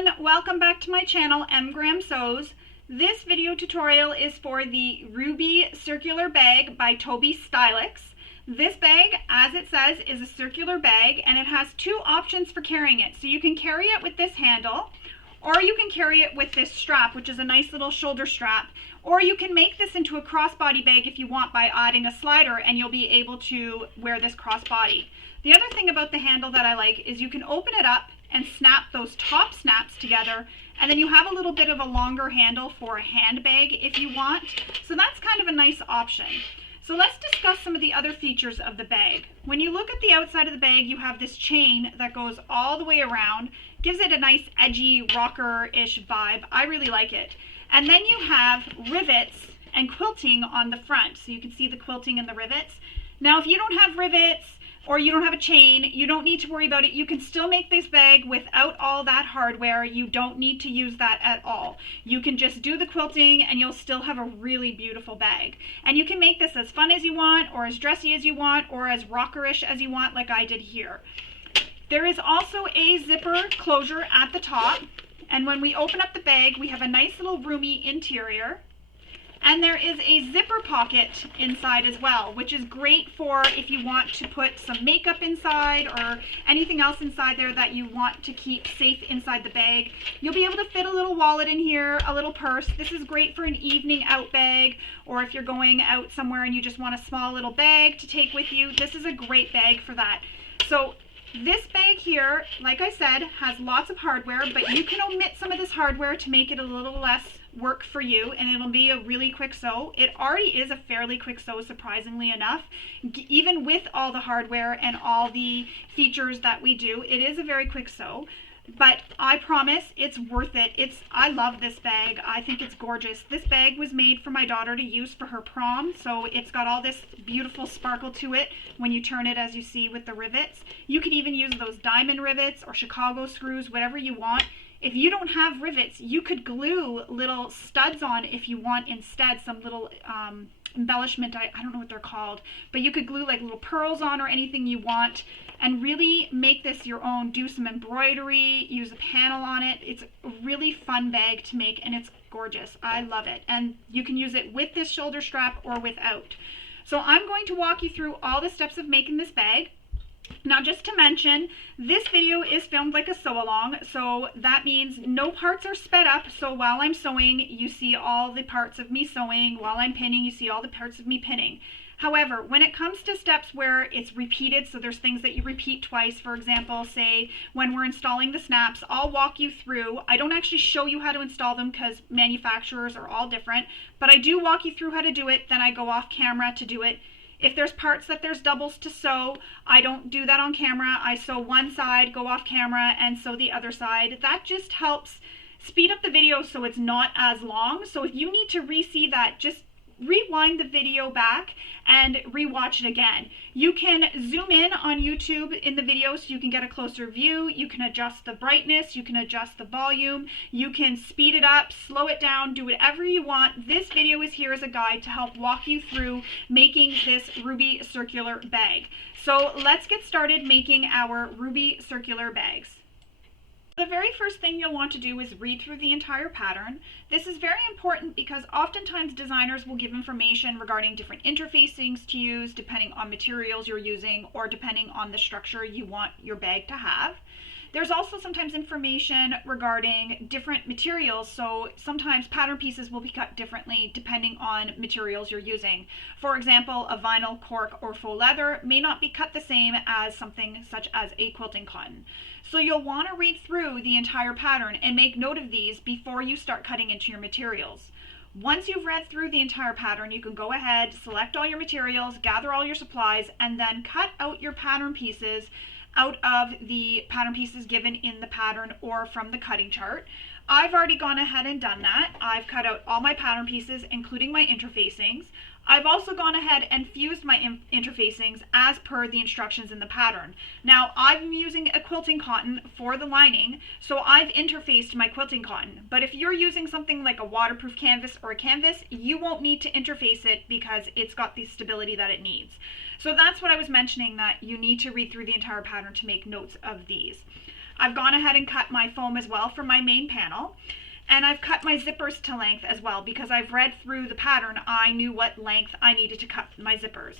everyone, welcome back to my channel, mgrahamsews. This video tutorial is for the Ruby Circular Bag by Tobistylx. This bag, as it says, is a circular bag and it has two options for carrying it. So you can carry it with this handle, or you can carry it with this strap, which is a nice little shoulder strap, or you can make this into a crossbody bag if you want by adding a slider, and you'll be able to wear this crossbody. The other thing about the handle that I like is you can open it up and snap those top snaps together, and then you have a little bit of a longer handle for a handbag if you want. So that's kind of a nice option. So let's discuss some of the other features of the bag. When you look at the outside of the bag, you have this chain that goes all the way around, gives it a nice edgy rocker-ish vibe. I really like it. And then you have rivets and quilting on the front, so you can see the quilting and the rivets. Now if you don't have rivets, or you don't have a chain, you don't need to worry about it. You can still make this bag without all that hardware. You don't need to use that at all. You can just do the quilting and you'll still have a really beautiful bag. And you can make this as fun as you want, or as dressy as you want, or as rockerish as you want, like I did here. There is also a zipper closure at the top. And when we open up the bag, we have a nice little roomy interior. And there is a zipper pocket inside as well, which is great for if you want to put some makeup inside or anything else inside there that you want to keep safe inside the bag. You'll be able to fit a little wallet in here, a little purse. This is great for an evening out bag, or if you're going out somewhere and you just want a small little bag to take with you. This is a great bag for that. So this bag here, like I said, has lots of hardware, but you can omit some of this hardware to make it a little less work for you, and it'll be a really quick sew. It already is a fairly quick sew, surprisingly enough. Even with all the hardware and all the features that we do, it is a very quick sew. But I promise it's worth it. I love this bag. I think it's gorgeous. This bag was made for my daughter to use for her prom, so it's got all this beautiful sparkle to it when you turn it, as you see with the rivets. You can even use those diamond rivets or Chicago screws, whatever you want. If you don't have rivets, you could glue little studs on if you want instead, some little embellishment, I don't know what they're called, but you could glue like little pearls on or anything you want and really make this your own. Do some embroidery, use a panel on it. It's a really fun bag to make and it's gorgeous. I love it. And you can use it with this shoulder strap or without. So I'm going to walk you through all the steps of making this bag. Now, just to mention, this video is filmed like a sew-along, so that means no parts are sped up. So while I'm sewing, you see all the parts of me sewing. While I'm pinning, you see all the parts of me pinning. However, when it comes to steps where it's repeated, so there's things that you repeat twice, for example, say when we're installing the snaps, I'll walk you through. I don't actually show you how to install them because manufacturers are all different, but I do walk you through how to do it, then I go off camera to do it. If there's parts that there's doubles to sew, I don't do that on camera. I sew one side, go off camera, and sew the other side. That just helps speed up the video so it's not as long. So if you need to re-see that, just rewind the video back and rewatch it again. You can zoom in on YouTube in the video so you can get a closer view. You can adjust the brightness, you can adjust the volume, you can speed it up, slow it down, do whatever you want. This video is here as a guide to help walk you through making this Ruby circular bag. So let's get started making our Ruby circular bags. The very first thing you'll want to do is read through the entire pattern. This is very important because oftentimes designers will give information regarding different interfacings to use depending on materials you're using or depending on the structure you want your bag to have. There's also sometimes information regarding different materials, so sometimes pattern pieces will be cut differently depending on materials you're using. For example, a vinyl, cork, or faux leather may not be cut the same as something such as a quilting cotton. So you'll want to read through the entire pattern and make note of these before you start cutting into your materials. Once you've read through the entire pattern, you can go ahead, select all your materials, gather all your supplies, and then cut out your pattern pieces out of the pattern pieces given in the pattern or from the cutting chart. I've already gone ahead and done that. I've cut out all my pattern pieces, including my interfacings. I've also gone ahead and fused my interfacings as per the instructions in the pattern. Now, I'm using a quilting cotton for the lining, so I've interfaced my quilting cotton. But if you're using something like a waterproof canvas or a canvas, you won't need to interface it because it's got the stability that it needs. So that's what I was mentioning, that you need to read through the entire pattern to make notes of these. I've gone ahead and cut my foam as well for my main panel. And I've cut my zippers to length as well because I've read through the pattern. I knew what length I needed to cut my zippers.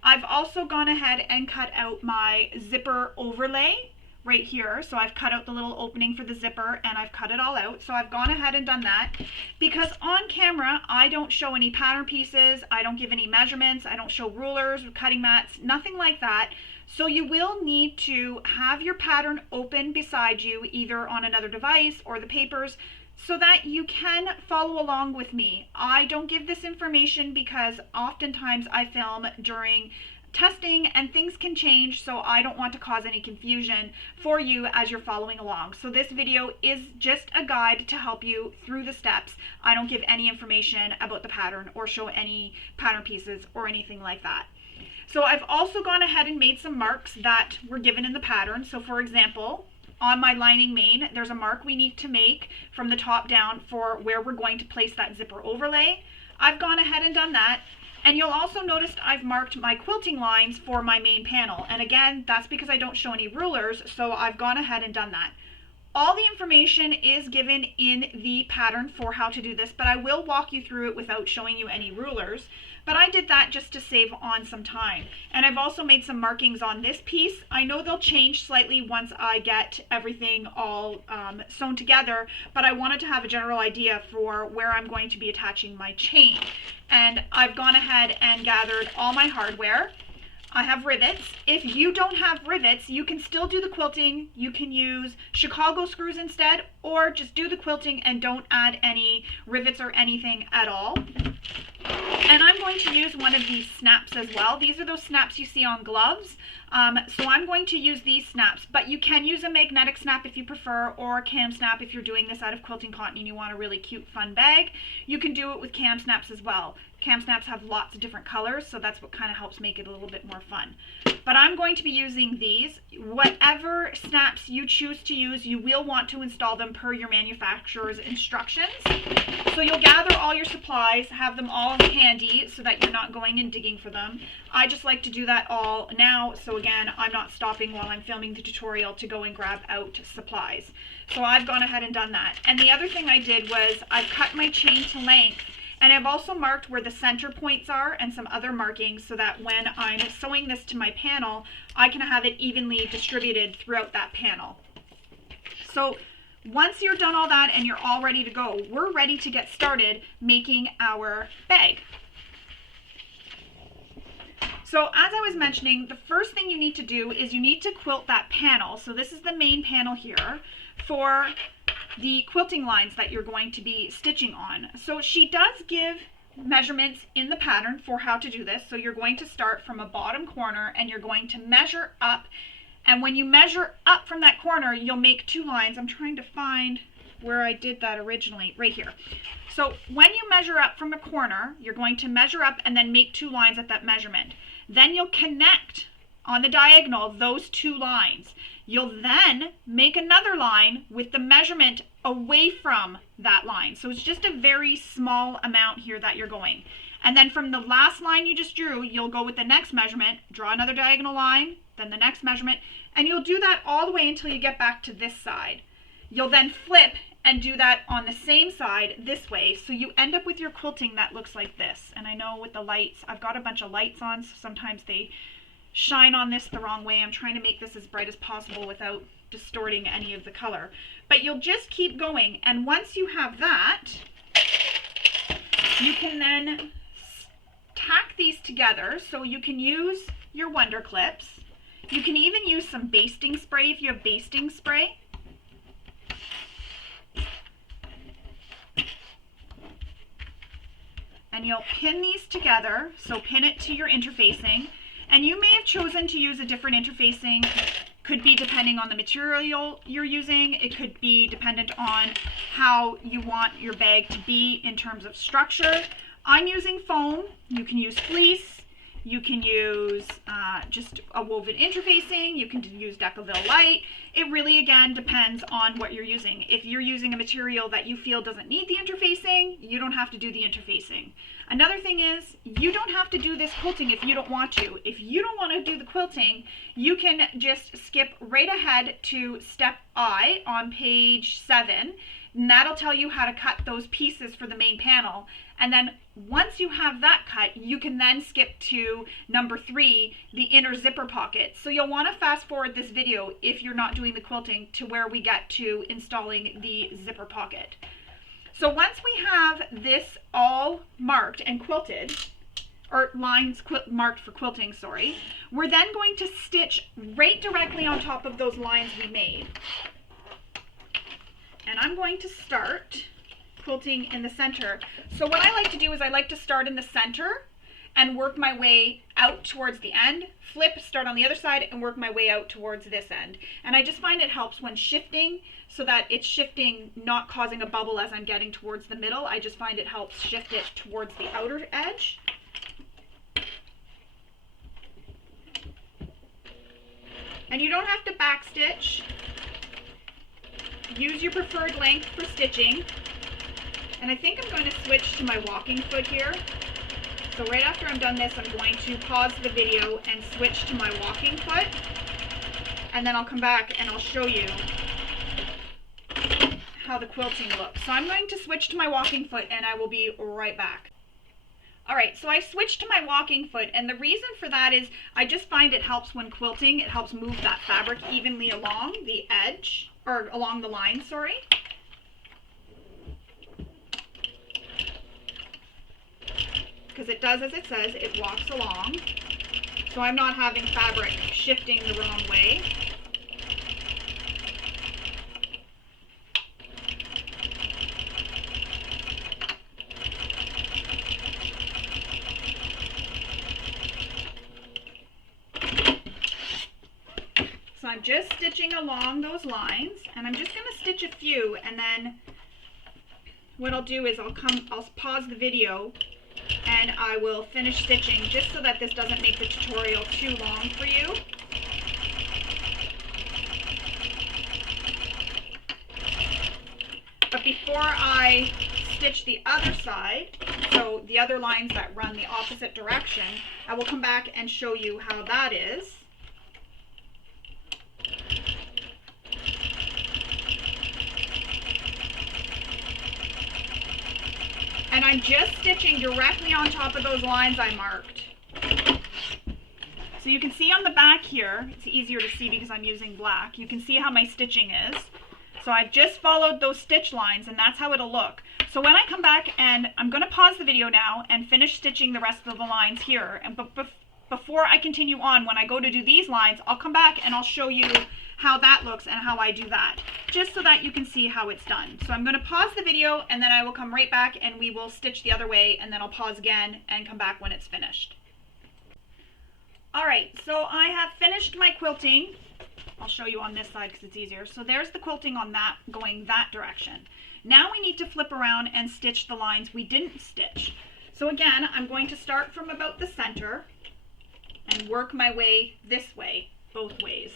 I've also gone ahead and cut out my zipper overlay right here. So I've cut out the little opening for the zipper and I've cut it all out. So I've gone ahead and done that because on camera I don't show any pattern pieces, I don't give any measurements, I don't show rulers, cutting mats, nothing like that. So you will need to have your pattern open beside you either on another device or the papers so that you can follow along with me. I don't give this information because oftentimes I film during testing and things can change, so I don't want to cause any confusion for you as you're following along. So this video is just a guide to help you through the steps. I don't give any information about the pattern or show any pattern pieces or anything like that. So I've also gone ahead and made some marks that were given in the pattern. So for example, on my lining main, there's a mark we need to make from the top down for where we're going to place that zipper overlay. I've gone ahead and done that. And you'll also notice I've marked my quilting lines for my main panel. And again, that's because I don't show any rulers, so I've gone ahead and done that. All the information is given in the pattern for how to do this, but I will walk you through it without showing you any rulers. But I did that just to save on some time. And I've also made some markings on this piece. I know they'll change slightly once I get everything all sewn together, but I wanted to have a general idea for where I'm going to be attaching my chain. And I've gone ahead and gathered all my hardware. I have rivets. If you don't have rivets, you can still do the quilting. You can use Chicago screws instead, or just do the quilting and don't add any rivets or anything at all. And I'm going to use one of these snaps as well. These are those snaps you see on gloves. So I'm going to use these snaps, but you can use a magnetic snap if you prefer, or a cam snap if you're doing this out of quilting cotton and you want a really cute fun bag. You can do it with cam snaps as well. Cam snaps have lots of different colors, so that's what kind of helps make it a little bit more fun. But I'm going to be using these. Whatever snaps you choose to use, you will want to install them per your manufacturer's instructions. So you'll gather all your supplies, have them all handy so that you're not going and digging for them. I just like to do that all now, so again, I'm not stopping while I'm filming the tutorial to go and grab out supplies. So I've gone ahead and done that. And the other thing I did was I cut my chain to length. And I've also marked where the center points are and some other markings so that when I'm sewing this to my panel, I can have it evenly distributed throughout that panel. So once you're done all that and you're all ready to go, we're ready to get started making our bag. So as I was mentioning, the first thing you need to do is you need to quilt that panel. So this is the main panel here for the quilting lines that you're going to be stitching on. So she does give measurements in the pattern for how to do this. So you're going to start from a bottom corner and you're going to measure up. And when you measure up from that corner, you'll make two lines. I'm trying to find where I did that originally, right here. So when you measure up from a corner, you're going to measure up and then make two lines at that measurement. Then you'll connect on the diagonal those two lines. You'll then make another line with the measurement away from that line. So it's just a very small amount here that you're going. And then from the last line you just drew, you'll go with the next measurement, draw another diagonal line, then the next measurement, and you'll do that all the way until you get back to this side. You'll then flip and do that on the same side this way, so you end up with your quilting that looks like this. And I know with the lights, I've got a bunch of lights on, so sometimes they shine on this the wrong way. I'm trying to make this as bright as possible without distorting any of the color. But you'll just keep going, and once you have that, you can then tack these together. So you can use your Wonder Clips. You can even use some basting spray if you have basting spray. And you'll pin these together, so pin it to your interfacing. And you may have chosen to use a different interfacing. Could be depending on the material you're using. It could be dependent on how you want your bag to be in terms of structure. I'm using foam. You can use fleece. You can use just a woven interfacing. You can use Decaville Light. It really, again, depends on what you're using. If you're using a material that you feel doesn't need the interfacing, you don't have to do the interfacing. Another thing is, you don't have to do this quilting if you don't want to. If you don't want to do the quilting, you can just skip right ahead to step I on page 7, and that'll tell you how to cut those pieces for the main panel. And then once you have that cut, you can then skip to number 3, the inner zipper pocket. So you'll want to fast forward this video if you're not doing the quilting to where we get to installing the zipper pocket. So once we have this all marked and quilted, or lines marked for quilting, sorry, we're then going to stitch right directly on top of those lines we made. And I'm going to start quilting in the center. So what I like to do is I like to start in the center and work my way out towards the end, flip, start on the other side, and work my way out towards this end. And I just find it helps when shifting, so that it's shifting, not causing a bubble as I'm getting towards the middle. I just find it helps shift it towards the outer edge. And you don't have to backstitch. Use your preferred length for stitching. And I think I'm going to switch to my walking foot here. So right after I'm done this, I'm going to pause the video and switch to my walking foot. And then I'll come back and I'll show you how the quilting looks. So I'm going to switch to my walking foot and I will be right back. Alright, so I switched to my walking foot, and the reason for that is I just find it helps when quilting. It helps move that fabric evenly along the edge, or along the line, sorry. Because it does as it says, it walks along. So I'm not having fabric shifting the wrong way. So I'm just stitching along those lines, and I'm just going to stitch a few, and then what I'll do is I'll pause the video and I will finish stitching, just so that this doesn't make the tutorial too long for you. But before I stitch the other side, so the other lines that run the opposite direction, I will come back and show you how that is. And I'm just stitching directly on top of those lines I marked. So you can see on the back here, it's easier to see because I'm using black, you can see how my stitching is. So I've just followed those stitch lines, and that's how it'll look. So when I come back, and I'm going to pause the video now and finish stitching the rest of the lines here, and before I continue on, when I go to do these lines, I'll come back and I'll show you how that looks and how I do that, just so that you can see how it's done. So I'm going to pause the video, and then I will come right back and we will stitch the other way, and then I'll pause again and come back when it's finished. Alright, so I have finished my quilting. I'll show you on this side because it's easier. So there's the quilting on that, going that direction. Now we need to flip around and stitch the lines we didn't stitch. So again, I'm going to start from about the center and work my way this way, both ways.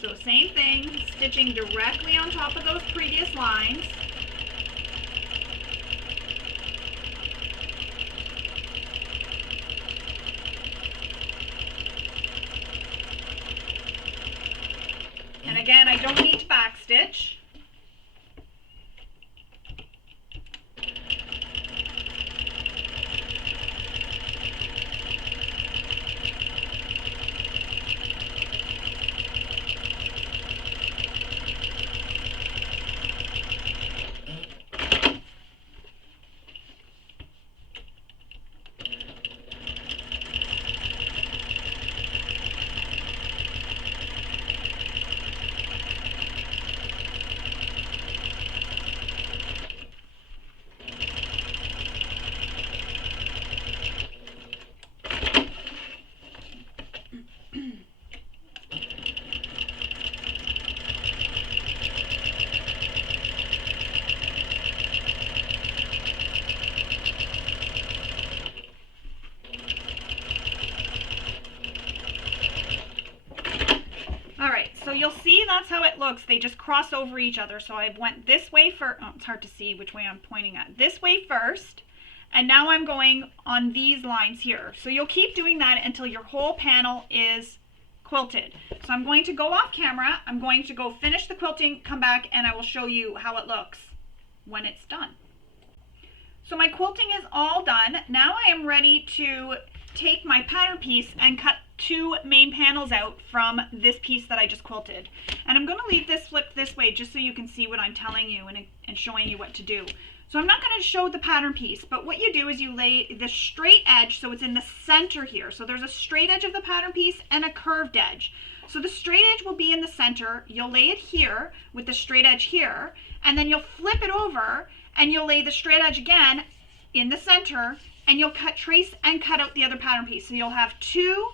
So same thing, stitching directly on top of those previous lines. And again, I don't need to backstitch. looks, they just cross over each other. So I went this way first. Oh, it's hard to see which way I'm pointing at. This way first, and now I'm going on these lines here. So you'll keep doing that until your whole panel is quilted. So I'm going to go off camera. I'm going to go finish the quilting, come back, and I will show you how it looks when it's done. So my quilting is all done. Now I am ready to take my pattern piece and cut 2 main panels out from this piece that I just quilted. And I'm going to leave this flipped this way just so you can see what I'm telling you and showing you what to do. So I'm not going to show the pattern piece, but what you do is you lay the straight edge so it's in the center here. So there's a straight edge of the pattern piece and a curved edge. So the straight edge will be in the center. You'll lay it here with the straight edge here, and then you'll flip it over and you'll lay the straight edge again in the center, and you'll trace and cut out the other pattern piece. So you'll have 2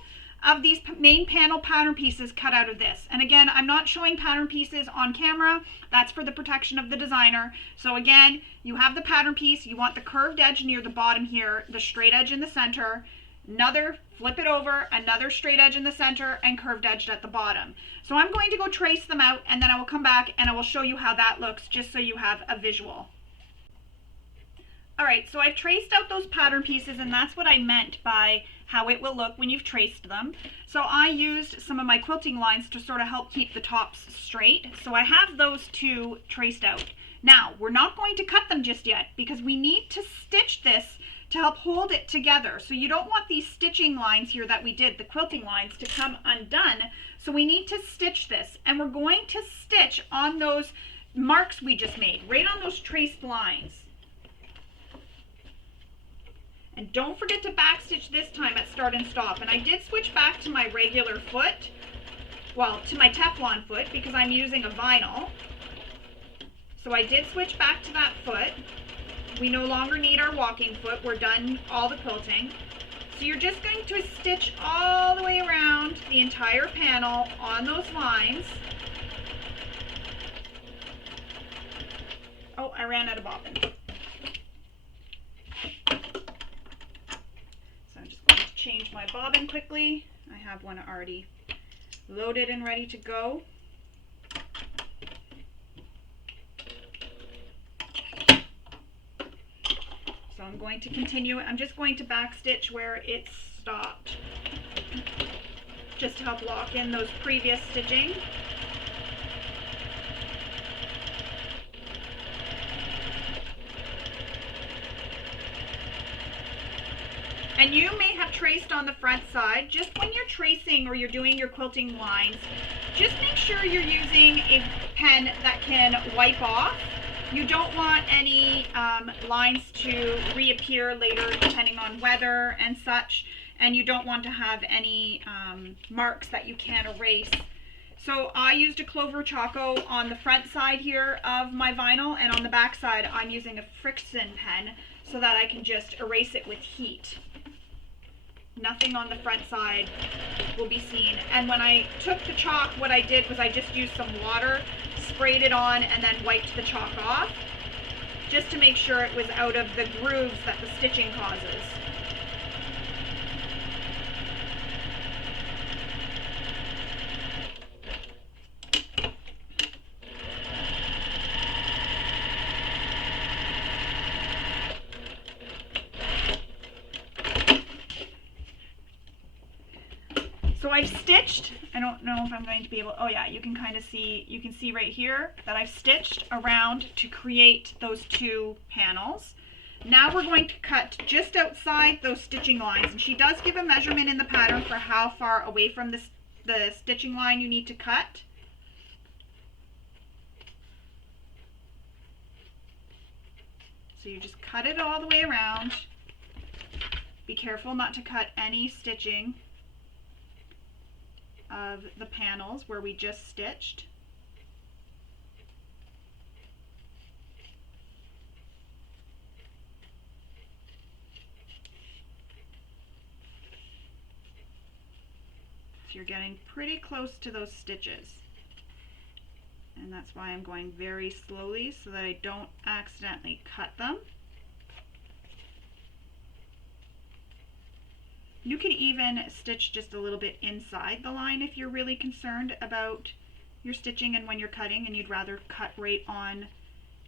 of these main panel pattern pieces cut out of this. And again, I'm not showing pattern pieces on camera. That's for the protection of the designer. So again, you have the pattern piece. You want the curved edge near the bottom here, the straight edge in the center, another, flip it over, another straight edge in the center, and curved edge at the bottom. So I'm going to go trace them out, and then I will come back and I will show you how that looks, just so you have a visual. Alright, so I've traced out those pattern pieces, and that's what I meant by how it will look when you've traced them. So I used some of my quilting lines to sort of help keep the tops straight. So I have those 2 traced out. Now, we're not going to cut them just yet because we need to stitch this to help hold it together. So you don't want these stitching lines here that we did, the quilting lines, to come undone. So we need to stitch this, and we're going to stitch on those marks we just made, right on those traced lines. And don't forget to backstitch this time at start and stop. And I did switch back to my regular foot, well, to my Teflon foot, because I'm using a vinyl. So I did switch back to that foot. We no longer need our walking foot. We're done all the quilting. So you're just going to stitch all the way around the entire panel on those lines. Oh, I ran out of bobbin. Change my bobbin quickly. I have one already loaded and ready to go. So I'm going to continue. I'm just going to backstitch where it stopped, just to help lock in those previous stitching. And you may have traced on the front side. Just when you're tracing or you're doing your quilting lines, just make sure you're using a pen that can wipe off. You don't want any lines to reappear later depending on weather and such, and you don't want to have any marks that you can't erase. So I used a Clover Choco on the front side here of my vinyl, and on the back side I'm using a Friction pen so that I can just erase it with heat. Nothing on the front side will be seen. And when I took the chalk, what I did was I just used some water, sprayed it on, and then wiped the chalk off, just to make sure it was out of the grooves that the stitching causes. So I've stitched, I don't know if I'm going to be able, oh yeah, you can kind of see, you can see right here that I've stitched around to create those 2 panels. Now we're going to cut just outside those stitching lines, and she does give a measurement in the pattern for how far away from the stitching line you need to cut. So you just cut it all the way around. Be careful not to cut any stitching of the panels where we just stitched. So you're getting pretty close to those stitches, and that's why I'm going very slowly so that I don't accidentally cut them. You can even stitch just a little bit inside the line if you're really concerned about, you're stitching and when you're cutting and you'd rather cut right on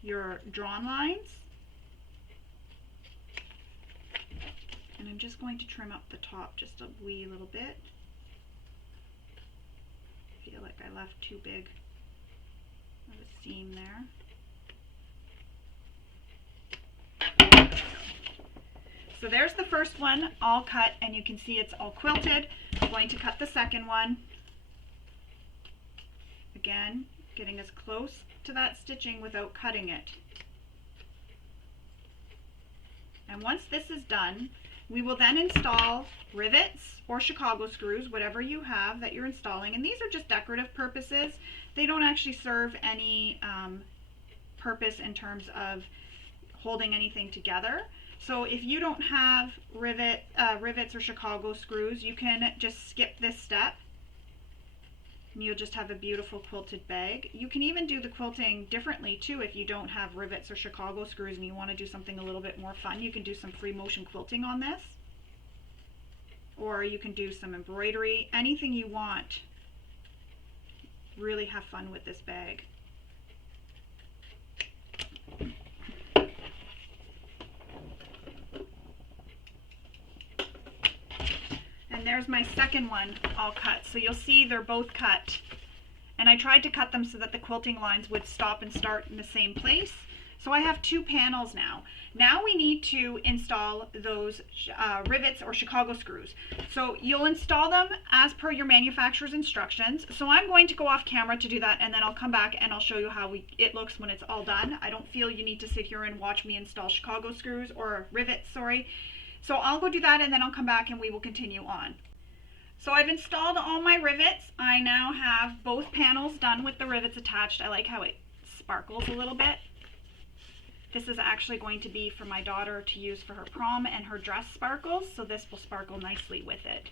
your drawn lines. And I'm just going to trim up the top just a wee little bit. I feel like I left too big of a seam there. So there's the first one all cut, and you can see it's all quilted. I'm going to cut the second one. Again, getting as close to that stitching without cutting it. And once this is done, we will then install rivets or Chicago screws, whatever you have that you're installing. And these are just decorative purposes. They don't actually serve any purpose in terms of holding anything together. So if you don't have rivets or Chicago screws, you can just skip this step and you'll just have a beautiful quilted bag. You can even do the quilting differently too. If you don't have rivets or Chicago screws and you want to do something a little bit more fun, you can do some free motion quilting on this, or you can do some embroidery, anything you want. Really have fun with this bag. And there's my second one all cut. So you'll see they're both cut. And I tried to cut them so that the quilting lines would stop and start in the same place. So I have two panels now. Now we need to install those rivets or Chicago screws. So you'll install them as per your manufacturer's instructions. So I'm going to go off camera to do that, and then I'll come back and I'll show you how it looks when it's all done. I don't feel you need to sit here and watch me install Chicago screws or rivets, sorry. So I'll go do that and then I'll come back and we will continue on. So I've installed all my rivets. I now have both panels done with the rivets attached. I like how it sparkles a little bit. This is actually going to be for my daughter to use for her prom, and her dress sparkles, so this will sparkle nicely with it.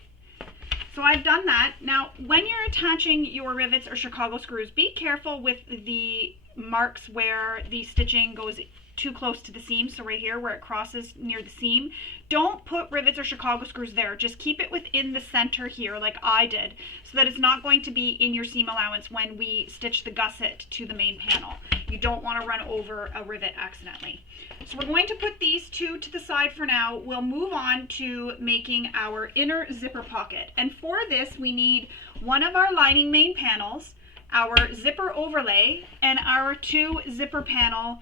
So I've done that. Now, when you're attaching your rivets or Chicago screws, be careful with the marks where the stitching goes too close to the seam. So right here where it crosses near the seam, don't put rivets or Chicago screws there. Just keep it within the center here like I did, so that it's not going to be in your seam allowance when we stitch the gusset to the main panel. You don't want to run over a rivet accidentally. So we're going to put these two to the side for now. We'll move on to making our inner zipper pocket. And for this we need one of our lining main panels, our zipper overlay, and our two zipper panel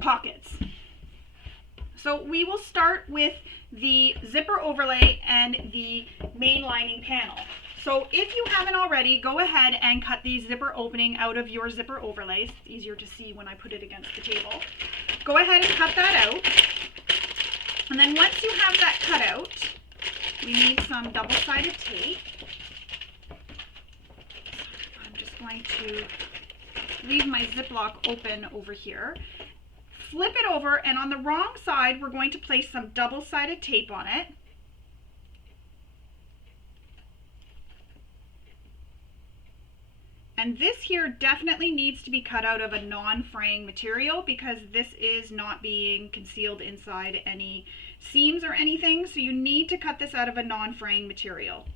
pockets. So we will start with the zipper overlay and the main lining panel. So if you haven't already, go ahead and cut the zipper opening out of your zipper overlays. It's easier to see when I put it against the table. Go ahead and cut that out. And then once you have that cut out, we need some double-sided tape. I'm just going to leave my Ziploc open over here. Flip it over, and on the wrong side, we're going to place some double-sided tape on it. And this here definitely needs to be cut out of a non-fraying material, because this is not being concealed inside any seams or anything. So you need to cut this out of a non-fraying material.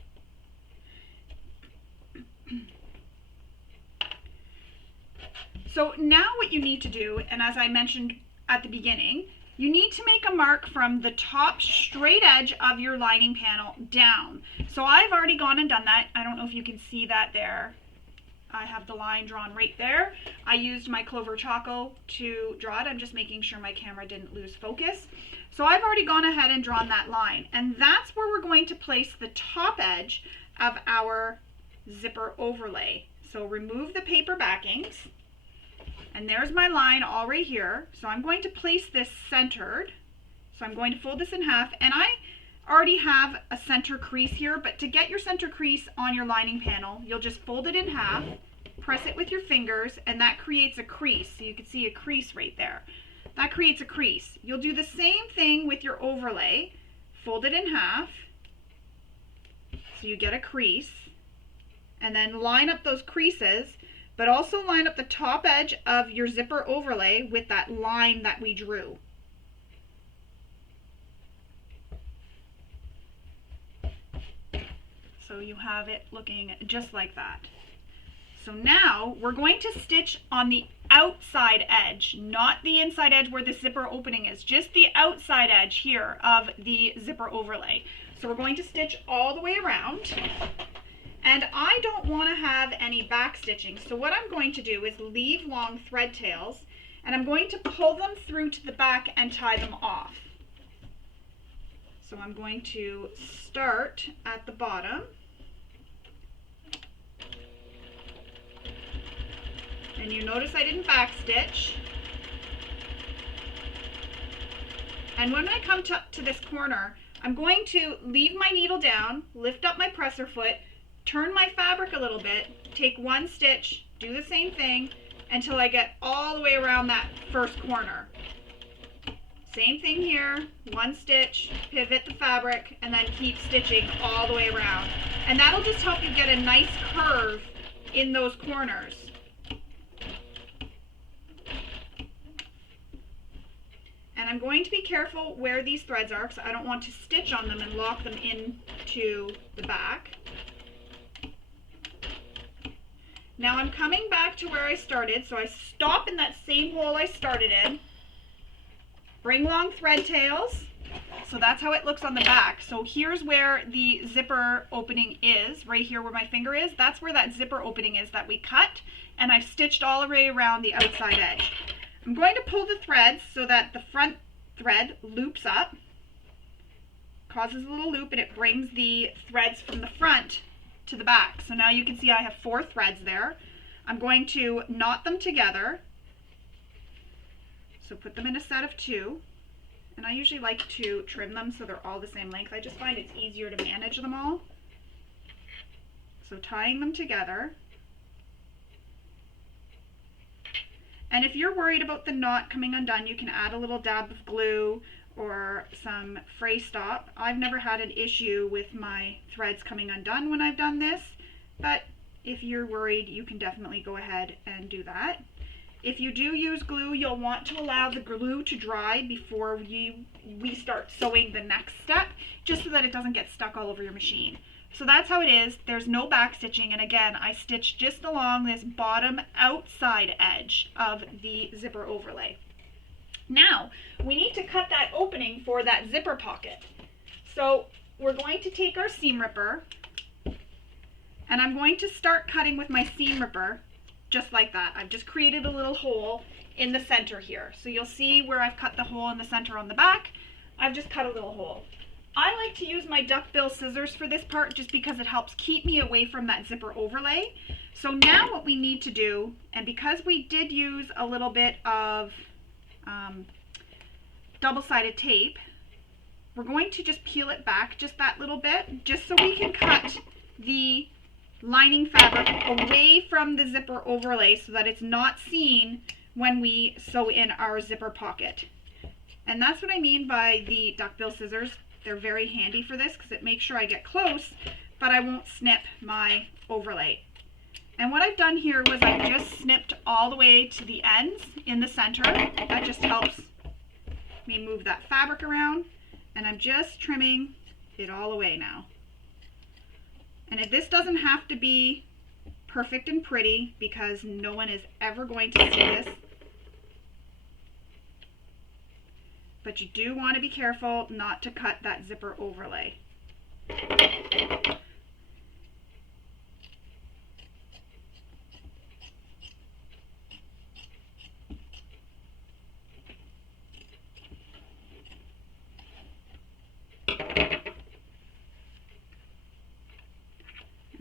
So now what you need to do, and as I mentioned at the beginning, you need to make a mark from the top straight edge of your lining panel down. So I've already gone and done that. I don't know if you can see that there. I have the line drawn right there. I used my Clover Choco to draw it. I'm just making sure my camera didn't lose focus. So I've already gone ahead and drawn that line, and that's where we're going to place the top edge of our zipper overlay. So remove the paper backings, and there's my line all right here. So I'm going to place this centered. So I'm going to fold this in half, and I already have a center crease here, but to get your center crease on your lining panel, you'll just fold it in half, press it with your fingers, and that creates a crease. So you can see a crease right there. That creates a crease. You'll do the same thing with your overlay. Fold it in half, so you get a crease, and then line up those creases, but also line up the top edge of your zipper overlay with that line that we drew. So you have it looking just like that. So now we're going to stitch on the outside edge, not the inside edge where the zipper opening is, just the outside edge here of the zipper overlay. So we're going to stitch all the way around, and I don't want to have any back stitching. So what I'm going to do is leave long thread tails, and I'm going to pull them through to the back and tie them off. So I'm going to start at the bottom. And you notice I didn't back stitch. And when I come to this corner, I'm going to leave my needle down, lift up my presser foot, turn my fabric a little bit, take one stitch, do the same thing until I get all the way around that first corner. Same thing here, one stitch, pivot the fabric, and then keep stitching all the way around. And that'll just help you get a nice curve in those corners. And I'm going to be careful where these threads are because I don't want to stitch on them and lock them into the back. Now I'm coming back to where I started, so I stop in that same hole I started in. Bring long thread tails. So that's how it looks on the back. So here's where the zipper opening is, right here where my finger is. That's where that zipper opening is that we cut, and I've stitched all the way around the outside edge. I'm going to pull the threads so that the front thread loops up, causes a little loop, and it brings the threads from the front to the back. So now you can see I have 4 threads there. I'm going to knot them together. So put them in a set of 2. And I usually like to trim them so they're all the same length. I just find it's easier to manage them all. So tying them together. And if you're worried about the knot coming undone, you can add a little dab of glue or some fray stop. I've never had an issue with my threads coming undone when I've done this, but if you're worried, you can definitely go ahead and do that. If you do use glue, you'll want to allow the glue to dry before we start sewing the next step, just so that it doesn't get stuck all over your machine. So that's how it is. There's no back stitching, and again, I stitched just along this bottom outside edge of the zipper overlay. Now, we need to cut that opening for that zipper pocket. So we're going to take our seam ripper, and I'm going to start cutting with my seam ripper just like that. I've just created a little hole in the center here. So you'll see where I've cut the hole in the center on the back. I've just cut a little hole. I like to use my duckbill scissors for this part just because it helps keep me away from that zipper overlay. So now what we need to do, and because we did use a little bit of double-sided tape, we're going to just peel it back just that little bit, just so we can cut the lining fabric away from the zipper overlay so that it's not seen when we sew in our zipper pocket. And that's what I mean by the duckbill scissors. They're very handy for this because it makes sure I get close, but I won't snip my overlay. And what I've done here was I just snipped all the way to the ends in the center. That just helps me move that fabric around, and I'm just trimming it all away now. And this doesn't have to be perfect and pretty because no one is ever going to see this. But you do want to be careful not to cut that zipper overlay. And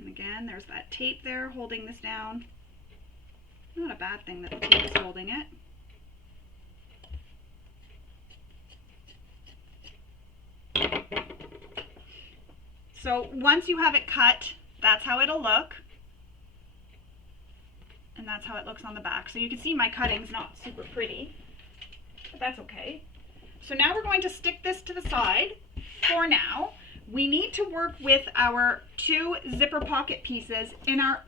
again, there's that tape there holding this down. Not a bad thing that the tape is holding it. So once you have it cut, that's how it'll look. And that's how it looks on the back. So you can see my cutting's not super pretty, but that's okay. So now we're going to stick this to the side for now. We need to work with our 2 zipper pocket pieces in our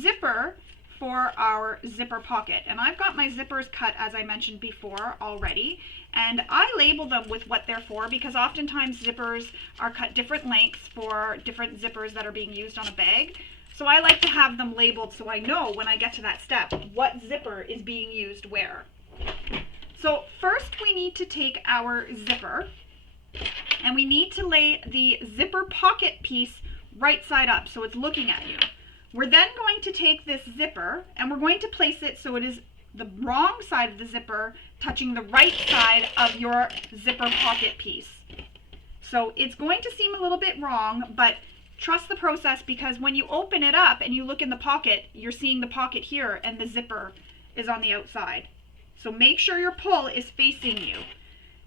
zipper for our zipper pocket. And I've got my zippers cut, as I mentioned before already, and I label them with what they're for because oftentimes zippers are cut different lengths for different zippers that are being used on a bag. So I like to have them labeled so I know when I get to that step what zipper is being used where. So first we need to take our zipper and we need to lay the zipper pocket piece right side up so it's looking at you. We're then going to take this zipper and we're going to place it so it is the wrong side of the zipper touching the right side of your zipper pocket piece. So it's going to seem a little bit wrong, but trust the process, because when you open it up and you look in the pocket, you're seeing the pocket here and the zipper is on the outside. So make sure your pull is facing you.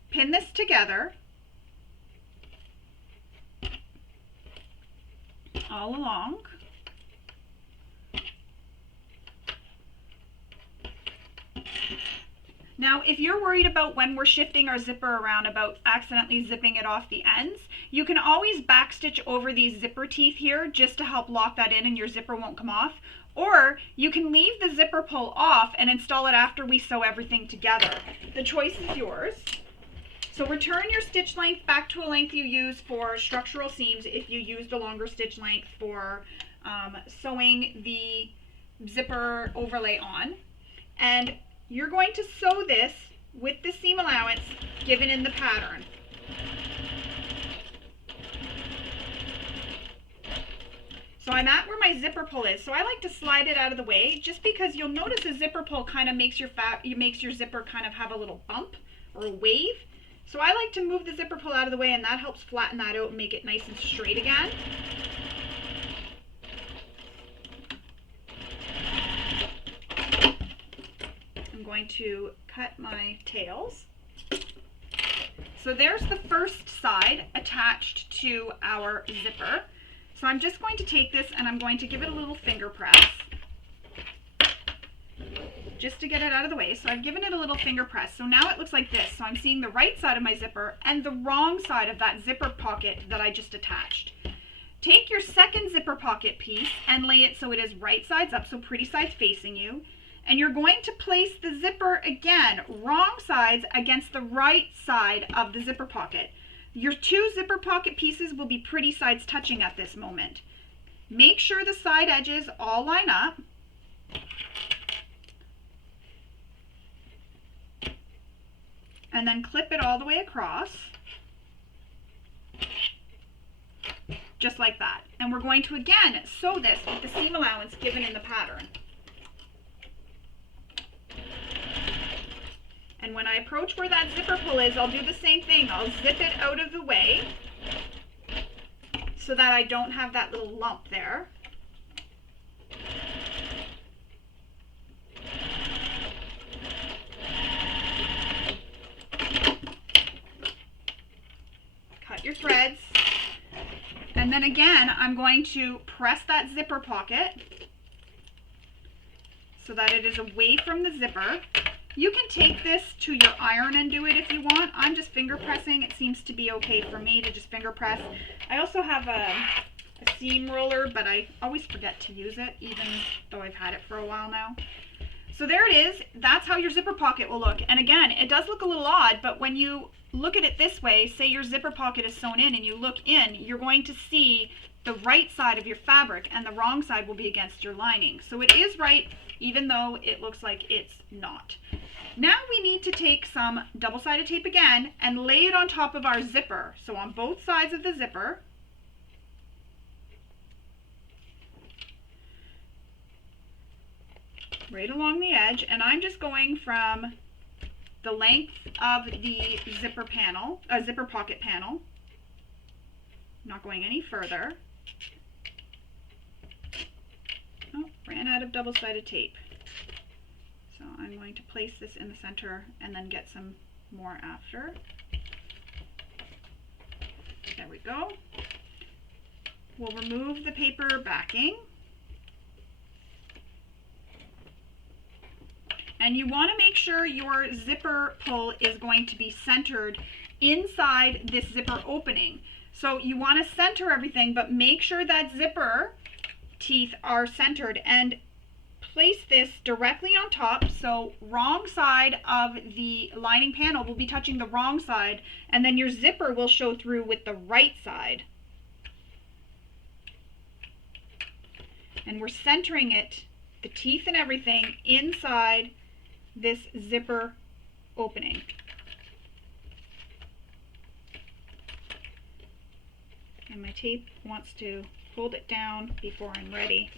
Pin this together all along. Now, if you're worried about when we're shifting our zipper around about accidentally zipping it off the ends, you can always backstitch over these zipper teeth here just to help lock that in and your zipper won't come off. Or you can leave the zipper pull off and install it after we sew everything together. The choice is yours. So return your stitch length back to a length you use for structural seams if you used a longer stitch length for sewing the zipper overlay on. And you're going to sew this with the seam allowance given in the pattern. So I'm at where my zipper pull is. So I like to slide it out of the way just because you'll notice a zipper pull kind of makes your zipper kind of have a little bump or a wave. So I like to move the zipper pull out of the way, and that helps flatten that out and make it nice and straight again. I'm going to cut my tails. So there's the first side attached to our zipper. So I'm just going to take this and I'm going to give it a little finger press just to get it out of the way. So I've given it a little finger press. So now it looks like this. So I'm seeing the right side of my zipper and the wrong side of that zipper pocket that I just attached. Take your second zipper pocket piece and lay it so it is right sides up, so pretty sides facing you. And you're going to place the zipper again, wrong sides against the right side of the zipper pocket. Your two zipper pocket pieces will be pretty sides touching at this moment. Make sure the side edges all line up. And then clip it all the way across. Just like that. And we're going to again sew this with the seam allowance given in the pattern. And when I approach where that zipper pull is, I'll do the same thing. I'll zip it out of the way so that I don't have that little lump there. Cut your threads. And then again, I'm going to press that zipper pocket so that it is away from the zipper. You can take this to your iron and do it if you want. I'm just finger pressing. It seems to be okay for me to just finger press. I also have a seam roller, but I always forget to use it, even though I've had it for a while now. So there it is. That's how your zipper pocket will look. And again, it does look a little odd, but when you look at it this way, say your zipper pocket is sewn in and you look in, you're going to see the right side of your fabric and the wrong side will be against your lining. So it is right, even though it looks like it's not. Now we need to take some double-sided tape again and lay it on top of our zipper. So on both sides of the zipper. Right along the edge, and I'm just going from the length of the zipper panel, zipper pocket panel. Not going any further. Oh, ran out of double-sided tape. So I'm going to place this in the center and then get some more after. There we go. We'll remove the paper backing. And you want to make sure your zipper pull is going to be centered inside this zipper opening. So you want to center everything, but make sure that zipper teeth are centered, and place this directly on top, so wrong side of the lining panel will be touching the wrong side, and then your zipper will show through with the right side. And we're centering it, the teeth and everything, inside this zipper opening. And my tape wants to hold it down before I'm ready.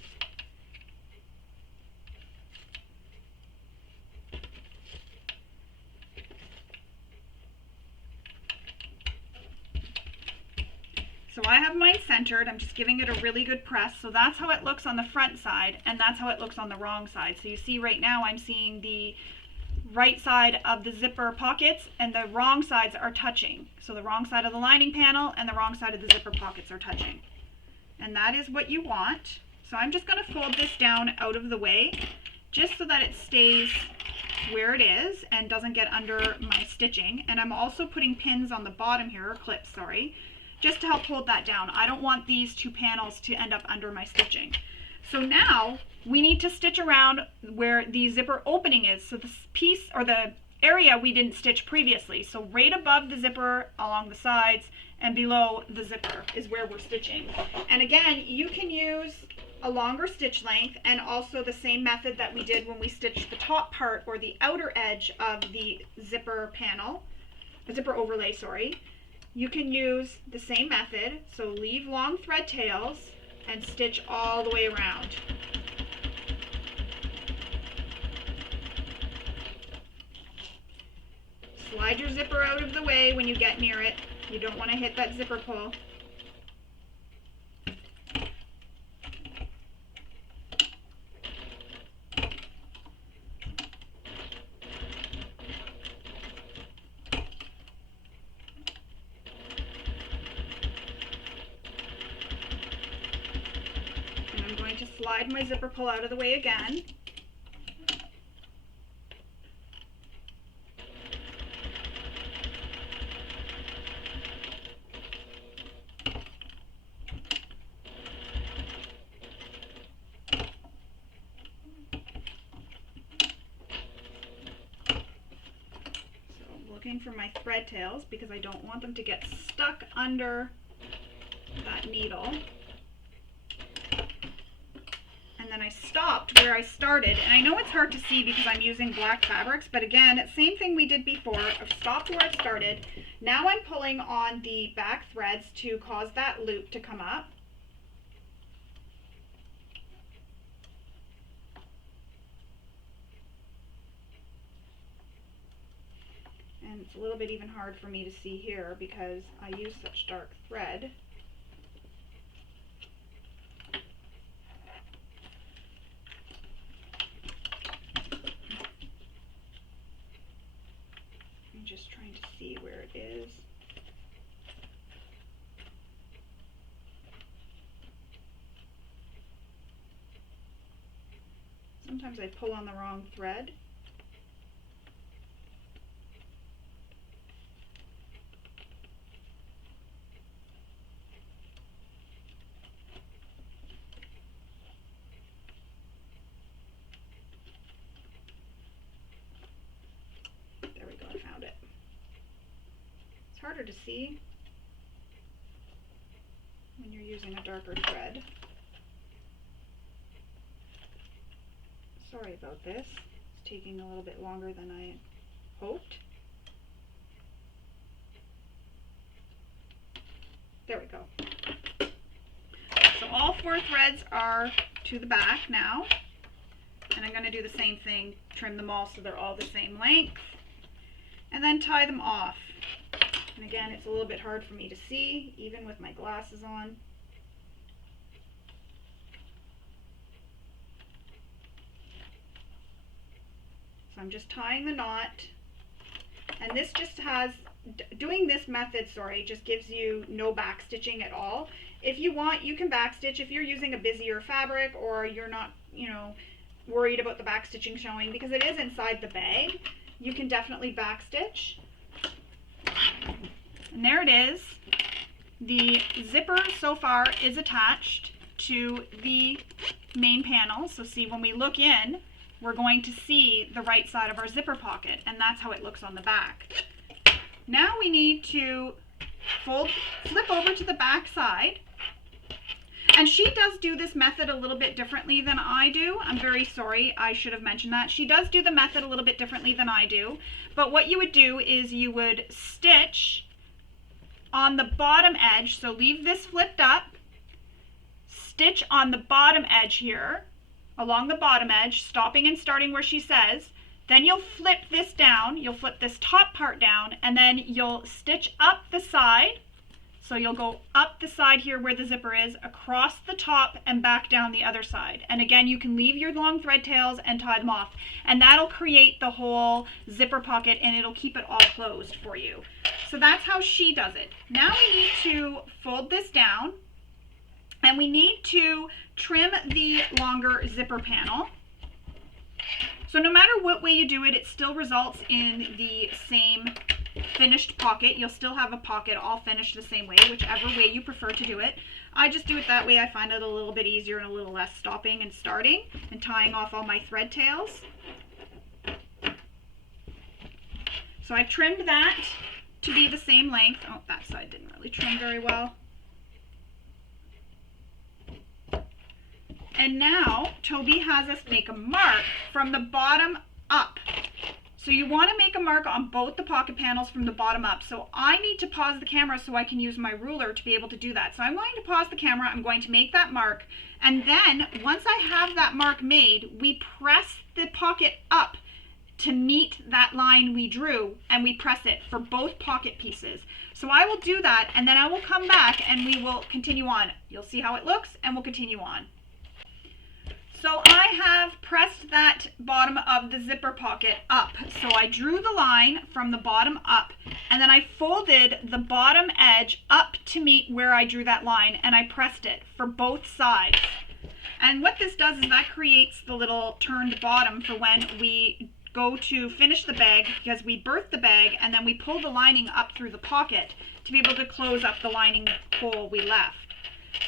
So I have mine centered. I'm just giving it a really good press. So that's how it looks on the front side, and that's how it looks on the wrong side. So you see right now I'm seeing the right side of the zipper pockets and the wrong sides are touching. So the wrong side of the lining panel and the wrong side of the zipper pockets are touching. And that is what you want. So I'm just going to fold this down out of the way just so that it stays where it is and doesn't get under my stitching. And I'm also putting pins on the bottom here, or clips, sorry, just to help hold that down. I don't want these two panels to end up under my stitching. So now we need to stitch around where the zipper opening is. So this piece, or the area we didn't stitch previously. So right above the zipper along the sides and below the zipper is where we're stitching. And again, you can use a longer stitch length and also the same method that we did when we stitched the top part or the outer edge of the zipper panel, the zipper overlay, sorry. You can use the same method, so leave long thread tails and stitch all the way around. Slide your zipper out of the way when you get near it. You don't want to hit that zipper pull. Slide my zipper pull out of the way again. So I'm looking for my thread tails because I don't want them to get stuck under that needle. And then I stopped where I started, and I know it's hard to see because I'm using black fabrics, but again, same thing we did before. I've stopped where I started. Now I'm pulling on the back threads to cause that loop to come up. And it's a little bit even hard for me to see here because I use such dark thread. Just trying to see where it is. Sometimes I pull on the wrong thread. Harder to see when you're using a darker thread. Sorry about this. It's taking a little bit longer than I hoped. There we go. So all 4 threads are to the back now, and I'm going to do the same thing, trim them all so they're all the same length, and then tie them off. And again, it's a little bit hard for me to see, even with my glasses on. So I'm just tying the knot. And this just has, doing this method, sorry, just gives you no back stitching at all. If you want, you can back stitch if you're using a busier fabric or you're not, worried about the back stitching showing, because it is inside the bag. You can definitely back stitch. And there it is. The zipper so far is attached to the main panel. So see, when we look in, we're going to see the right side of our zipper pocket, and that's how it looks on the back. Now we need to flip over to the back side. And she does do this method a little bit differently than I do. I'm very sorry, I should have mentioned that. She does do the method a little bit differently than I do. But what you would do is you would stitch on the bottom edge, so leave this flipped up, stitch on the bottom edge here, along the bottom edge, stopping and starting where she says. Then you'll flip this down, you'll flip this top part down, and then you'll stitch up the side. So you'll go up the side here where the zipper is, across the top, and back down the other side. And again, you can leave your long thread tails and tie them off. And that'll create the whole zipper pocket, and it'll keep it all closed for you. So that's how she does it. Now we need to fold this down, and we need to trim the longer zipper panel. So no matter what way you do it, it still results in the same finished pocket. You'll still have a pocket all finished the same way, whichever way you prefer to do it. I just do it that way. I find it a little bit easier and a little less stopping and starting and tying off all my thread tails. So I've trimmed that to be the same length. Oh, that side didn't really trim very well. And now Toby has us make a mark from the bottom up. So you want to make a mark on both the pocket panels from the bottom up. So I need to pause the camera so I can use my ruler to be able to do that. So I'm going to pause the camera, I'm going to make that mark, and then once I have that mark made, we press the pocket up to meet that line we drew, and we press it for both pocket pieces. So I will do that, and then I will come back and we will continue on. You'll see how it looks, and we'll continue on. So I have pressed that bottom of the zipper pocket up. So I drew the line from the bottom up, and then I folded the bottom edge up to meet where I drew that line, and I pressed it for both sides. And what this does is that creates the little turned bottom for when we go to finish the bag, because we birth the bag and then we pull the lining up through the pocket to be able to close up the lining hole we left.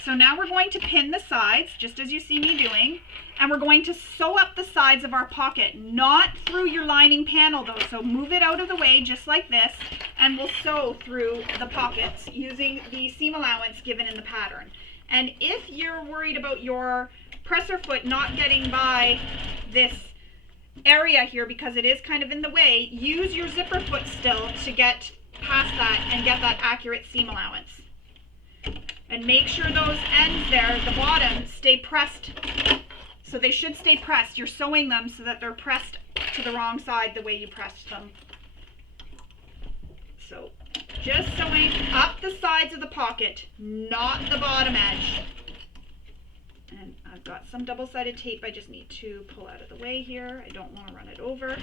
So now we're going to pin the sides, just as you see me doing, and we're going to sew up the sides of our pocket, not through your lining panel though. So move it out of the way just like this, and we'll sew through the pockets using the seam allowance given in the pattern. And if you're worried about your presser foot not getting by this area here because it is kind of in the way, use your zipper foot still to get past that and get that accurate seam allowance. And make sure those ends there, the bottom, stay pressed. So they should stay pressed. You're sewing them so that they're pressed to the wrong side the way you pressed them. So just sewing up the sides of the pocket, not the bottom edge. And I've got some double-sided tape I just need to pull out of the way here. I don't want to run it over.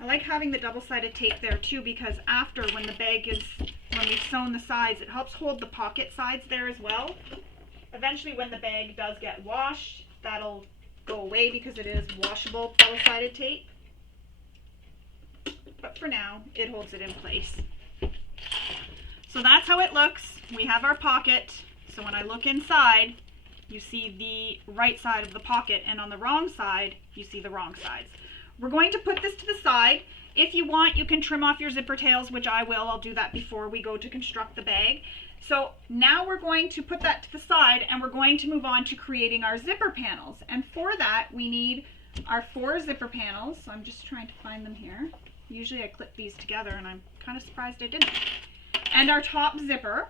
I like having the double-sided tape there too, because after, when we've sewn the sides, it helps hold the pocket sides there as well. Eventually when the bag does get washed, that'll go away because it is washable double-sided tape. But for now, it holds it in place. So that's how it looks. We have our pocket. So when I look inside, you see the right side of the pocket, and on the wrong side, you see the wrong sides. We're going to put this to the side. If you want, you can trim off your zipper tails, which I will. I'll do that before we go to construct the bag. So now we're going to put that to the side, and we're going to move on to creating our zipper panels. And for that, we need our 4 zipper panels. So I'm just trying to find them here. Usually I clip these together, and I'm kind of surprised I didn't. And our top zipper.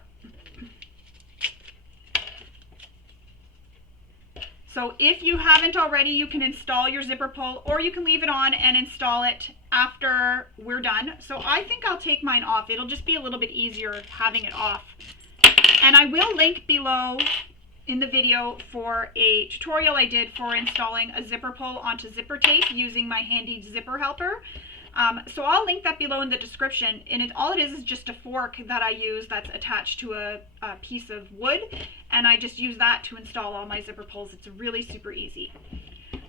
So if you haven't already, you can install your zipper pull, or you can leave it on and install it after we're done. So I think I'll take mine off. It'll just be a little bit easier having it off. And I will link below in the video for a tutorial I did for installing a zipper pull onto zipper tape using my handy zipper helper. So I'll link that below in the description, and all it is just a fork that I use that's attached to a piece of wood, and I just use that to install all my zipper pulls. It's really super easy.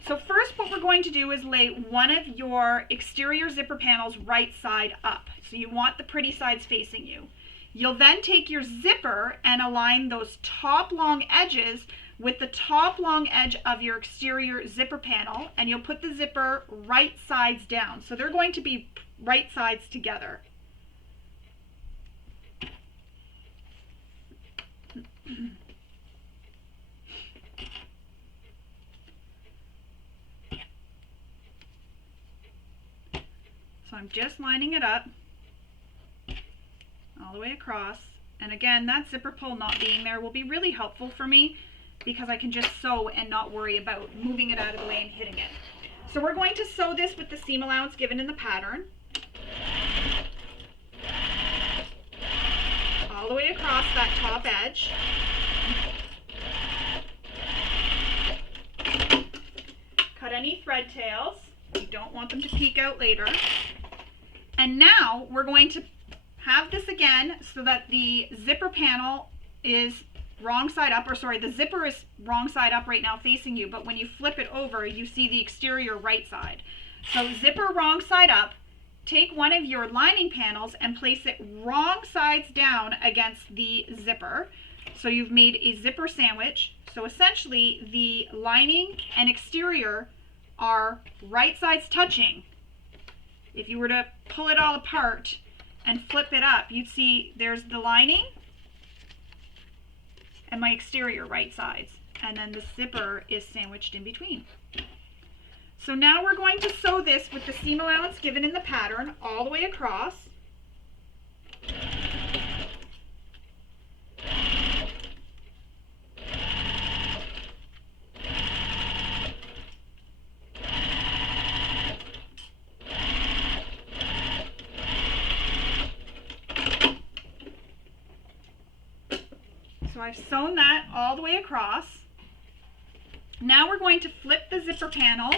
So first what we're going to do is lay one of your exterior zipper panels right side up. So you want the pretty sides facing you. You'll then take your zipper and align those top long edges with the top long edge of your exterior zipper panel, and you'll put the zipper right sides down. So they're going to be right sides together. So I'm just lining it up all the way across. And again, that zipper pull not being there will be really helpful for me because I can just sew and not worry about moving it out of the way and hitting it. So we're going to sew this with the seam allowance given in the pattern. All the way across that top edge. Cut any thread tails. You don't want them to peek out later. And now we're going to have this again so that the zipper panel is wrong side up, or sorry, the zipper is wrong side up right now facing you, but when you flip it over, you see the exterior right side. So zipper wrong side up, take one of your lining panels and place it wrong sides down against the zipper. So you've made a zipper sandwich. So essentially the lining and exterior are right sides touching. If you were to pull it all apart and flip it up, you'd see there's the lining and my exterior right sides, and then the zipper is sandwiched in between. So now we're going to sew this with the seam allowance given in the pattern all the way across. So I've sewn that all the way across. Now we're going to flip the zipper panels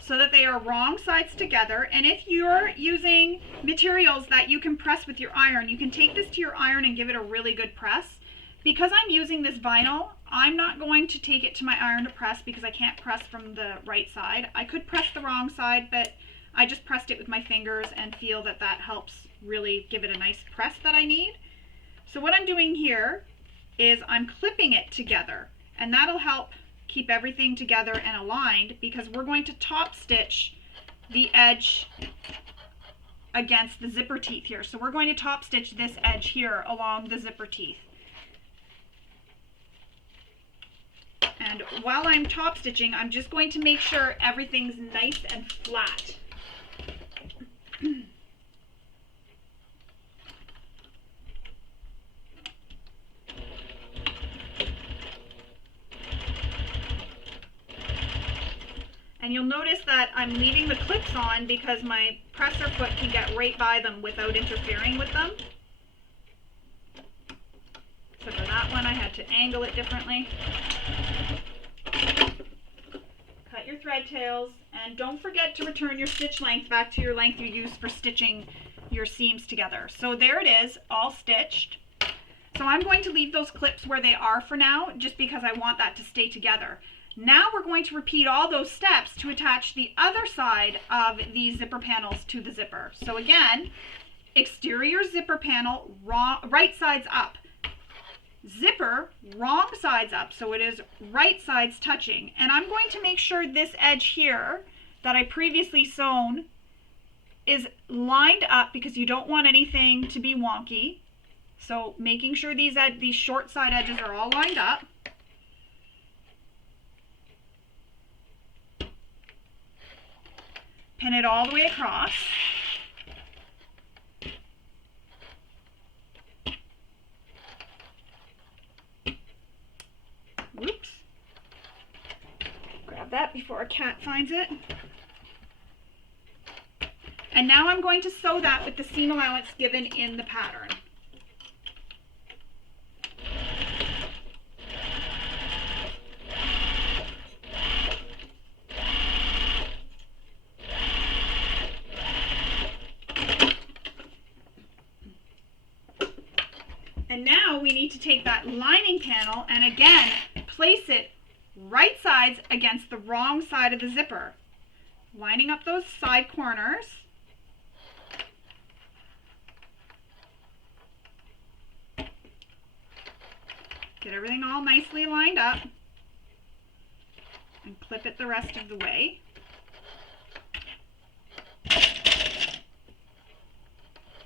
so that they are wrong sides together. And if you're using materials that you can press with your iron, you can take this to your iron and give it a really good press. Because I'm using this vinyl, I'm not going to take it to my iron to press because I can't press from the right side. I could press the wrong side, but I just pressed it with my fingers and feel that that helps really give it a nice press that I need. So what I'm doing here is I'm clipping it together, and that'll help keep everything together and aligned because we're going to top stitch the edge against the zipper teeth here. So we're going to top stitch this edge here along the zipper teeth. And while I'm top stitching, I'm just going to make sure everything's nice and flat. And you'll notice that I'm leaving the clips on because my presser foot can get right by them without interfering with them. So for that one, I had to angle it differently. Cut your thread tails, and don't forget to return your stitch length back to your length you used for stitching your seams together. So there it is, all stitched. So I'm going to leave those clips where they are for now, just because I want that to stay together. Now we're going to repeat all those steps to attach the other side of the zipper panels to the zipper. So again, exterior zipper panel, right sides up. Zipper, wrong sides up, so it is right sides touching. And I'm going to make sure this edge here that I previously sewn is lined up because you don't want anything to be wonky. So making sure these short side edges are all lined up. Pin it all the way across. Whoops. Grab that before a cat finds it. And now I'm going to sew that with the seam allowance given in the pattern. And now we need to take that lining panel and again place it right sides against the wrong side of the zipper, lining up those side corners. Get everything all nicely lined up and clip it the rest of the way.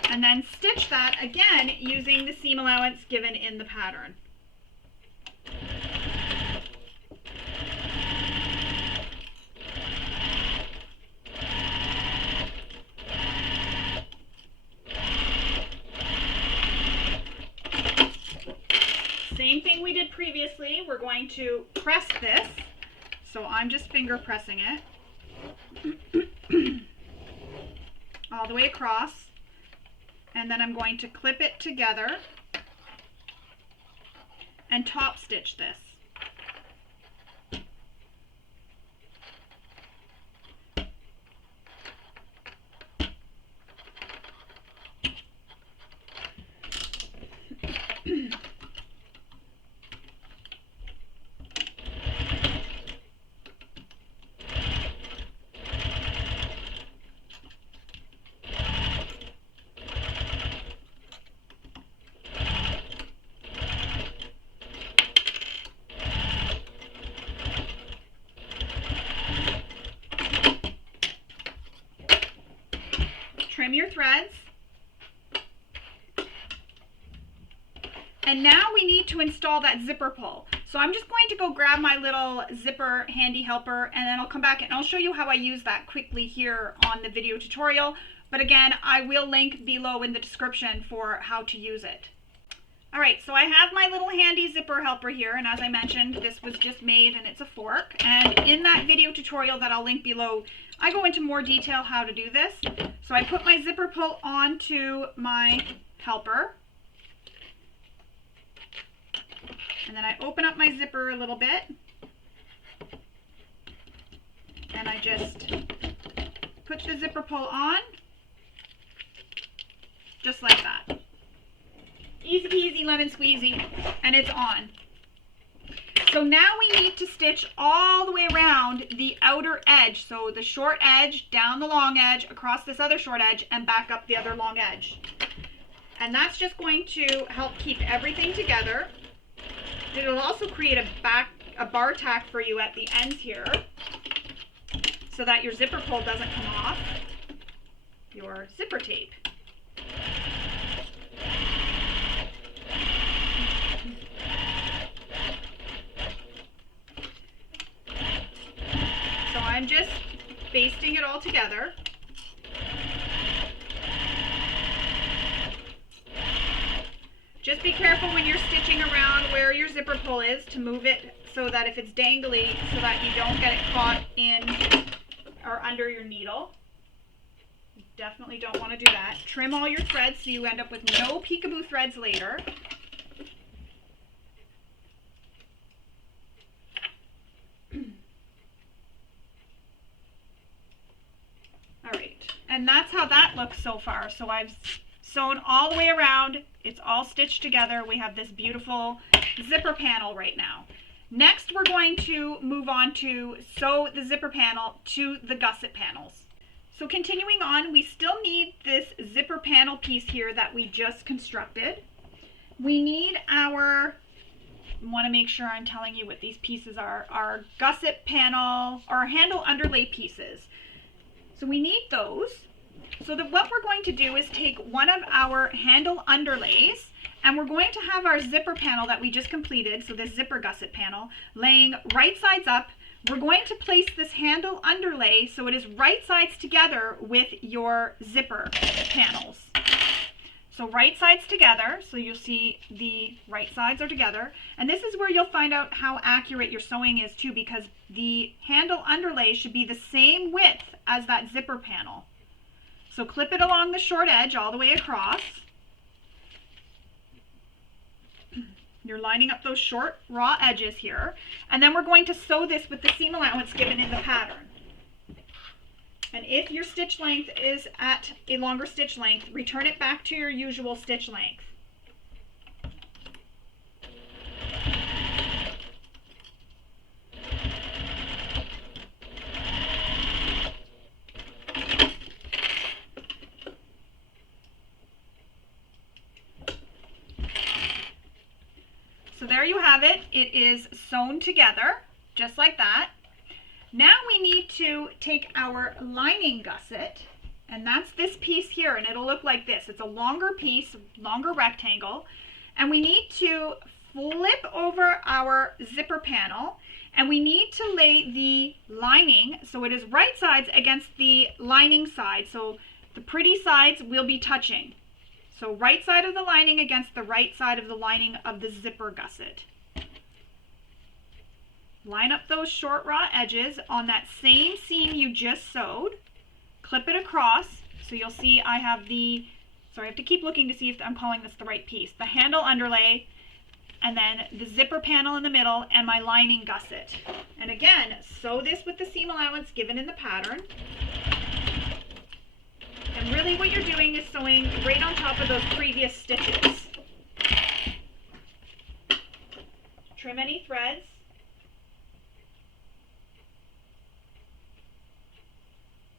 And then stitch that again using the seam allowance given in the pattern. obviously we're going to press this. So I'm just finger pressing it all the way across. And then I'm going to clip it together and top stitch this. Trim your threads. And now we need to install that zipper pull. So I'm just going to go grab my little zipper handy helper, and then I'll come back and I'll show you how I use that quickly here on the video tutorial. But again, I will link below in the description for how to use it. All right, so I have my little handy zipper helper here, and as I mentioned, this was just made and it's a fork. And in that video tutorial that I'll link below, I go into more detail how to do this. So I put my zipper pull onto my helper. And then I open up my zipper a little bit. And I just put the zipper pull on, just like that. Easy peasy lemon squeezy, and it's on. So now we need to stitch all the way around the outer edge. So the short edge, down the long edge, across this other short edge, and back up the other long edge. And that's just going to help keep everything together. It'll also create a bar tack for you at the ends here, so that your zipper pull doesn't come off your zipper tape. So I'm just basting it all together. Just be careful when you're stitching around where your zipper pull is to move it so that if it's dangly, so that you don't get it caught in or under your needle. You definitely don't want to do that. Trim all your threads so you end up with no peekaboo threads later. All right, and that's how that looks so far. So I've sewn all the way around. It's all stitched together. We have this beautiful zipper panel right now. Next, we're going to move on to sew the zipper panel to the gusset panels. So continuing on, we still need this zipper panel piece here that we just constructed. We need our, I want to make sure I'm telling you what these pieces are, our gusset panel, our handle underlay pieces. So we need those. So that what we're going to do is take one of our handle underlays, and we're going to have our zipper panel that we just completed, so this zipper gusset panel, laying right sides up. We're going to place this handle underlay so it is right sides together with your zipper panels. So right sides together, so you'll see the right sides are together. And this is where you'll find out how accurate your sewing is too, because the handle underlay should be the same width as that zipper panel. So clip it along the short edge all the way across. You're lining up those short raw edges here. And then we're going to sew this with the seam allowance given in the pattern. And if your stitch length is at a longer stitch length, return it back to your usual stitch length. So there you have it. It is sewn together, just like that. Now we need to take our lining gusset, and that's this piece here, and it'll look like this. It's a longer piece, longer rectangle, and we need to flip over our zipper panel, and we need to lay the lining so it is right sides against the lining side. So the pretty sides will be touching. So right side of the lining against the right side of the lining of the zipper gusset. line up those short raw edges on that same seam you just sewed, clip it across. So you'll see I have the, sorry, I have to keep looking to see if I'm calling this the right piece, the handle underlay, and then the zipper panel in the middle, and my lining gusset. And again, sew this with the seam allowance given in the pattern. And really what you're doing is sewing right on top of those previous stitches. Trim any threads.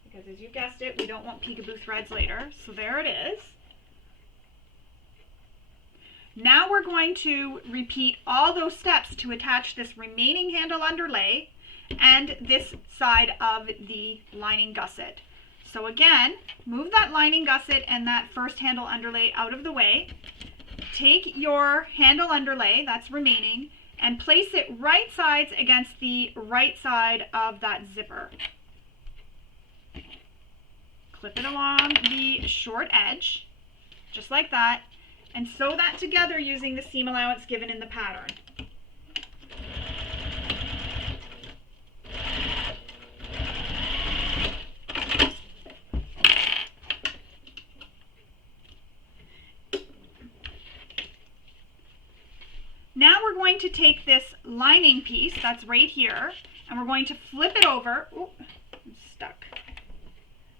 Because as you guessed it, we don't want peekaboo threads later. So there it is. Now we're going to repeat all those steps to attach this remaining handle underlay and this side of the lining gusset. So again, move that lining gusset and that first handle underlay out of the way. Take your handle underlay that's remaining and place it right sides against the right side of that zipper. Clip it along the short edge, just like that, and sew that together using the seam allowance given in the pattern. Now we're going to take this lining piece that's right here, and we're going to flip it over. Ooh, I'm stuck.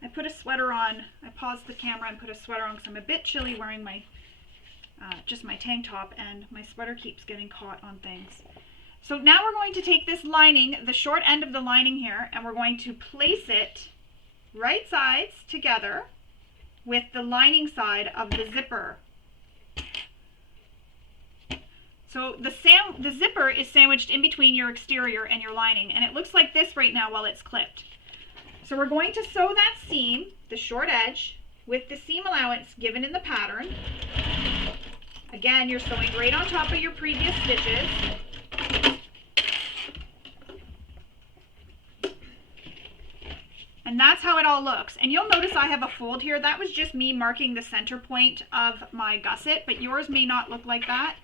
I put a sweater on. I paused the camera and put a sweater on because I'm a bit chilly wearing my just my tank top, and my sweater keeps getting caught on things. So now we're going to take this lining, the short end of the lining here, and we're going to place it right sides together with the lining side of the zipper. So the zipper is sandwiched in between your exterior and your lining, and it looks like this right now while it's clipped. So we're going to sew that seam, the short edge, with the seam allowance given in the pattern. Again, you're sewing right on top of your previous stitches. And that's how it all looks. And you'll notice I have a fold here. That was just me marking the center point of my gusset, but yours may not look like that.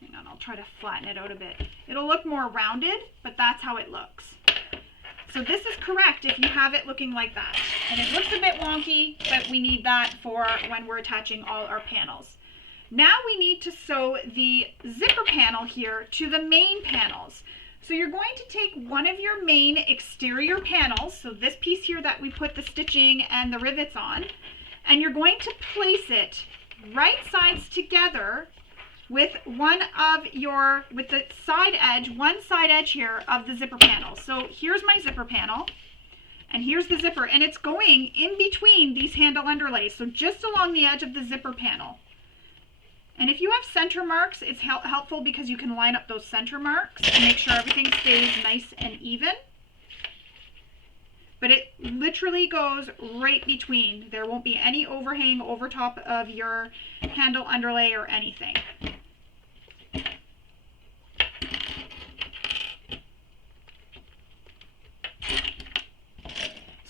Hang on, I'll try to flatten it out a bit. It'll look more rounded, but that's how it looks. So this is correct if you have it looking like that. And it looks a bit wonky, but we need that for when we're attaching all our panels. Now we need to sew the zipper panel here to the main panels. So you're going to take one of your main exterior panels, so this piece here that we put the stitching and the rivets on, and you're going to place it right sides together with the side edge, one side edge here of the zipper panel. So here's my zipper panel, and here's the zipper, and it's going in between these handle underlays, so just along the edge of the zipper panel. And if you have center marks, it's helpful because you can line up those center marks and make sure everything stays nice and even. But it literally goes right between. There won't be any overhang over top of your handle underlay or anything.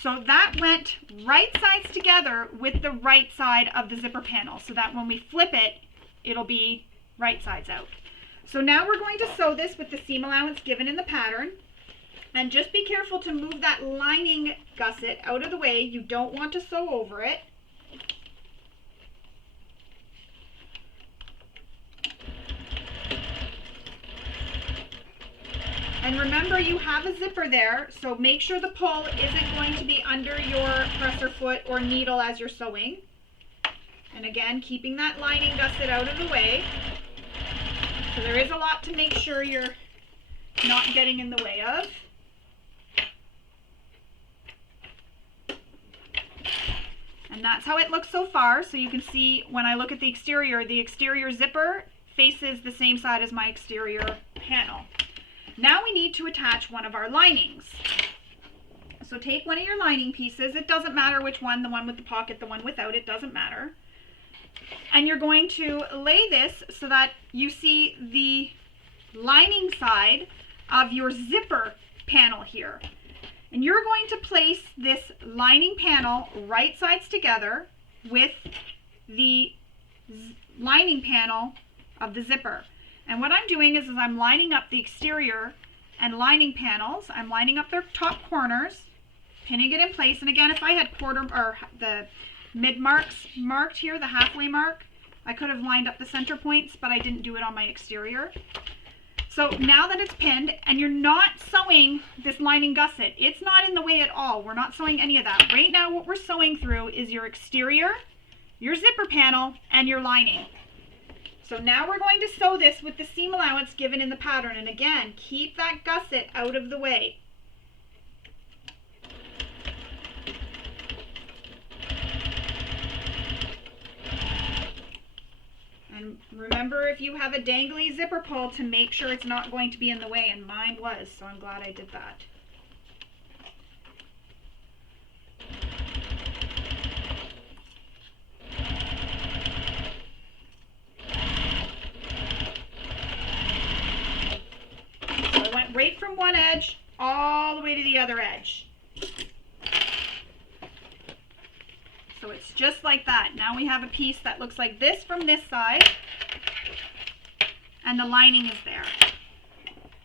So that went right sides together with the right side of the zipper panel, so that when we flip it, it'll be right sides out. So now we're going to sew this with the seam allowance given in the pattern. And just be careful to move that lining gusset out of the way. You don't want to sew over it. And remember, you have a zipper there, so make sure the pull isn't going to be under your presser foot or needle as you're sewing. And again, keeping that lining gusset out of the way. So there is a lot to make sure you're not getting in the way of. And that's how it looks so far. So you can see when I look at the exterior zipper faces the same side as my exterior panel. Now we need to attach one of our linings. So take one of your lining pieces. It doesn't matter which one, the one with the pocket, the one without, it doesn't matter. And you're going to lay this so that you see the lining side of your zipper panel here. And you're going to place this lining panel right sides together with the lining panel of the zipper. And what I'm doing is I'm lining up the exterior and lining panels. I'm lining up their top corners, pinning it in place. And again, if I had the mid marks marked here, the halfway mark, I could have lined up the center points, but I didn't do it on my exterior. So now that it's pinned, and you're not sewing this lining gusset, it's not in the way at all. We're not sewing any of that. Right now what we're sewing through is your exterior, your zipper panel, and your lining. So now we're going to sew this with the seam allowance given in the pattern. And again, keep that gusset out of the way. And remember, if you have a dangly zipper pull, to make sure it's not going to be in the way, and mine was, so I'm glad I did that. So I went right from one edge all the way to the other edge. So it's just like that. Now we have a piece that looks like this from this side, and the lining is there.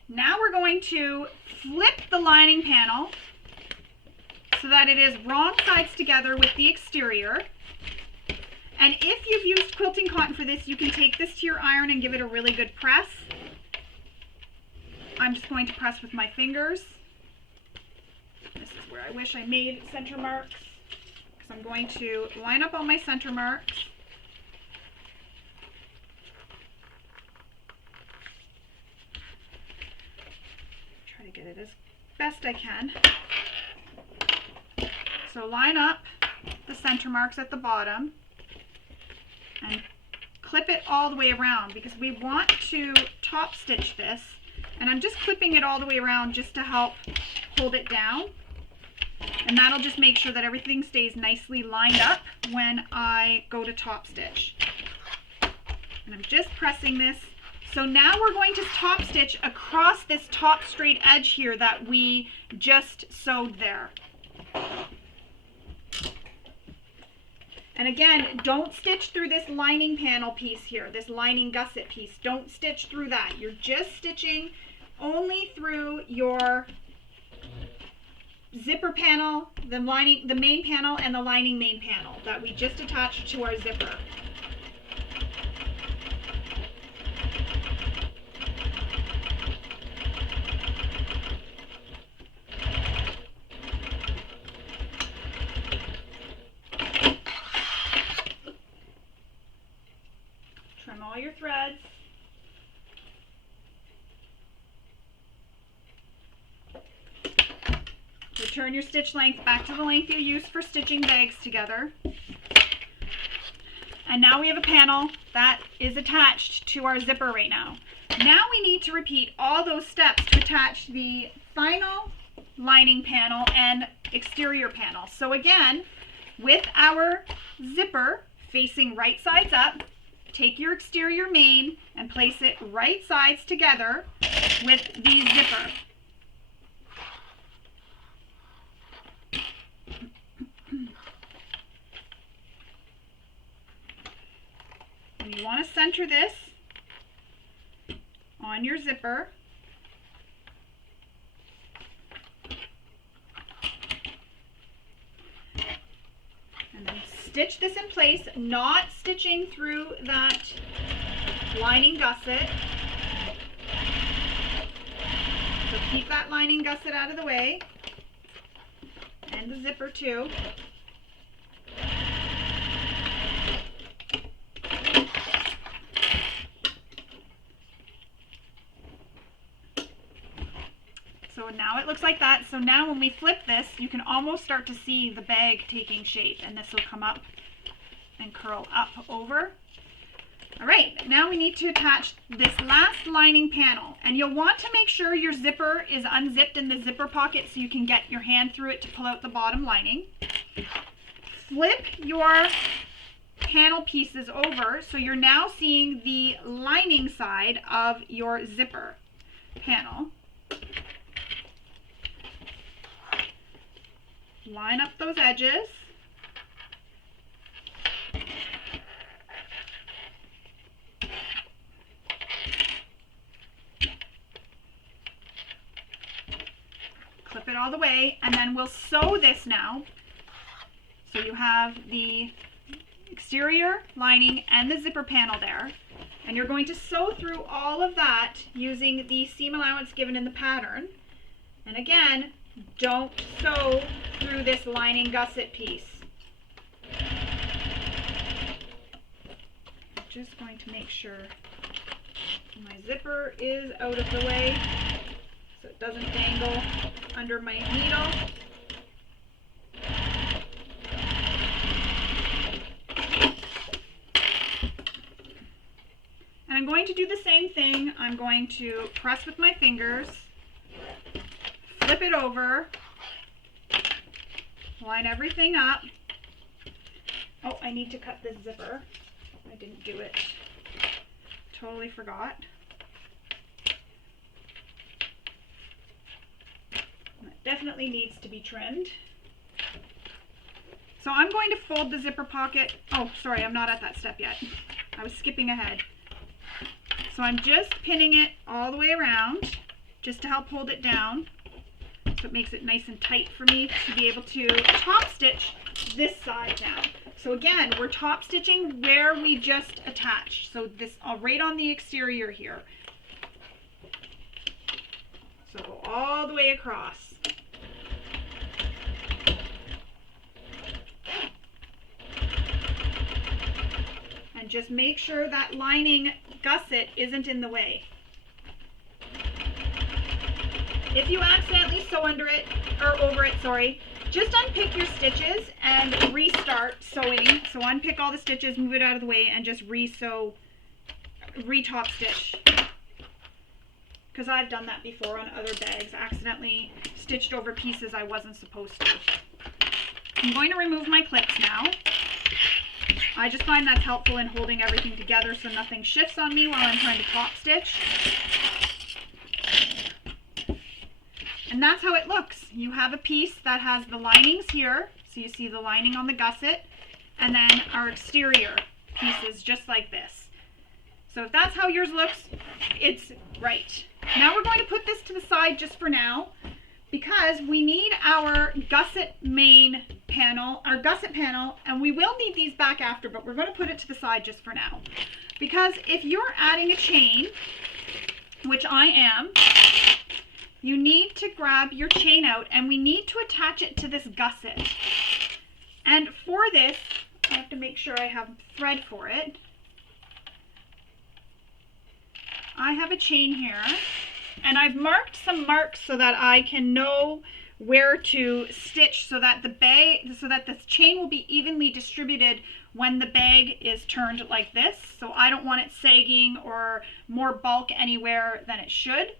Now we're going to flip the lining panel so that it is wrong sides together with the exterior. And if you've used quilting cotton for this, you can take this to your iron and give it a really good press. I'm just going to press with my fingers. This is where I wish I made center marks. I'm going to line up all my center marks. Try to get it as best I can. So line up the center marks at the bottom and clip it all the way around, because we want to top stitch this, and I'm just clipping it all the way around just to help hold it down. And that'll just make sure that everything stays nicely lined up when I go to top stitch. And I'm just pressing this. So now we're going to top stitch across this top straight edge here that we just sewed there. And again, don't stitch through this lining panel piece here, this lining gusset piece. Don't stitch through that. You're just stitching only through your zipper panel, the main panel, and the lining main panel that we just attached to our zipper. Trim all your threads. Return your stitch length back to the length you used for stitching bags together. And now we have a panel that is attached to our zipper right now. Now we need to repeat all those steps to attach the final lining panel and exterior panel. So again, with our zipper facing right sides up, take your exterior main and place it right sides together with the zipper. And you want to center this on your zipper. And then stitch this in place, not stitching through that lining gusset. So keep that lining gusset out of the way, and the zipper too. So now it looks like that. So now when we flip this, you can almost start to see the bag taking shape, and this will come up and curl up over. All right, now we need to attach this last lining panel, and you'll want to make sure your zipper is unzipped in the zipper pocket so you can get your hand through it to pull out the bottom lining. Flip your panel pieces over so you're now seeing the lining side of your zipper panel. Line up those edges. all the way, and then we'll sew this now. So you have the exterior lining and the zipper panel there. And you're going to sew through all of that using the seam allowance given in the pattern. And again, don't sew through this lining gusset piece. I'm just going to make sure my zipper is out of the way so it doesn't dangle under my needle. And I'm going to do the same thing. I'm going to press with my fingers, flip it over, line everything up. Oh, I need to cut this zipper. I didn't do it. Totally forgot. That definitely needs to be trimmed. So I'm going to fold the zipper pocket. Oh, sorry, I'm not at that step yet. I was skipping ahead. So I'm just pinning it all the way around just to help hold it down. So it makes it nice and tight for me to be able to top stitch this side now. So again, we're top stitching where we just attached. So this right on the exterior here. So go all the way across. And just make sure that lining gusset isn't in the way. If you accidentally sew under it, or over it, sorry, just unpick your stitches and restart sewing. So unpick all the stitches, move it out of the way, and just re-sew, re-top stitch. Because I've done that before on other bags, accidentally stitched over pieces I wasn't supposed to. I'm going to remove my clips now. I just find that's helpful in holding everything together so nothing shifts on me while I'm trying to top stitch. And that's how it looks. You have a piece that has the linings here, so you see the lining on the gusset, and then our exterior pieces just like this. So if that's how yours looks, it's right. Now we're going to put this to the side just for now, because we need our gusset main panel, our gusset panel, and we will need these back after, but we're going to put it to the side just for now. Because if you're adding a chain, which I am, you need to grab your chain out and we need to attach it to this gusset. And for this, I have to make sure I have thread for it. I have a chain here, and I've marked some marks so that I can know where to stitch so that the chain will be evenly distributed when the bag is turned like this. So I don't want it sagging or more bulk anywhere than it should.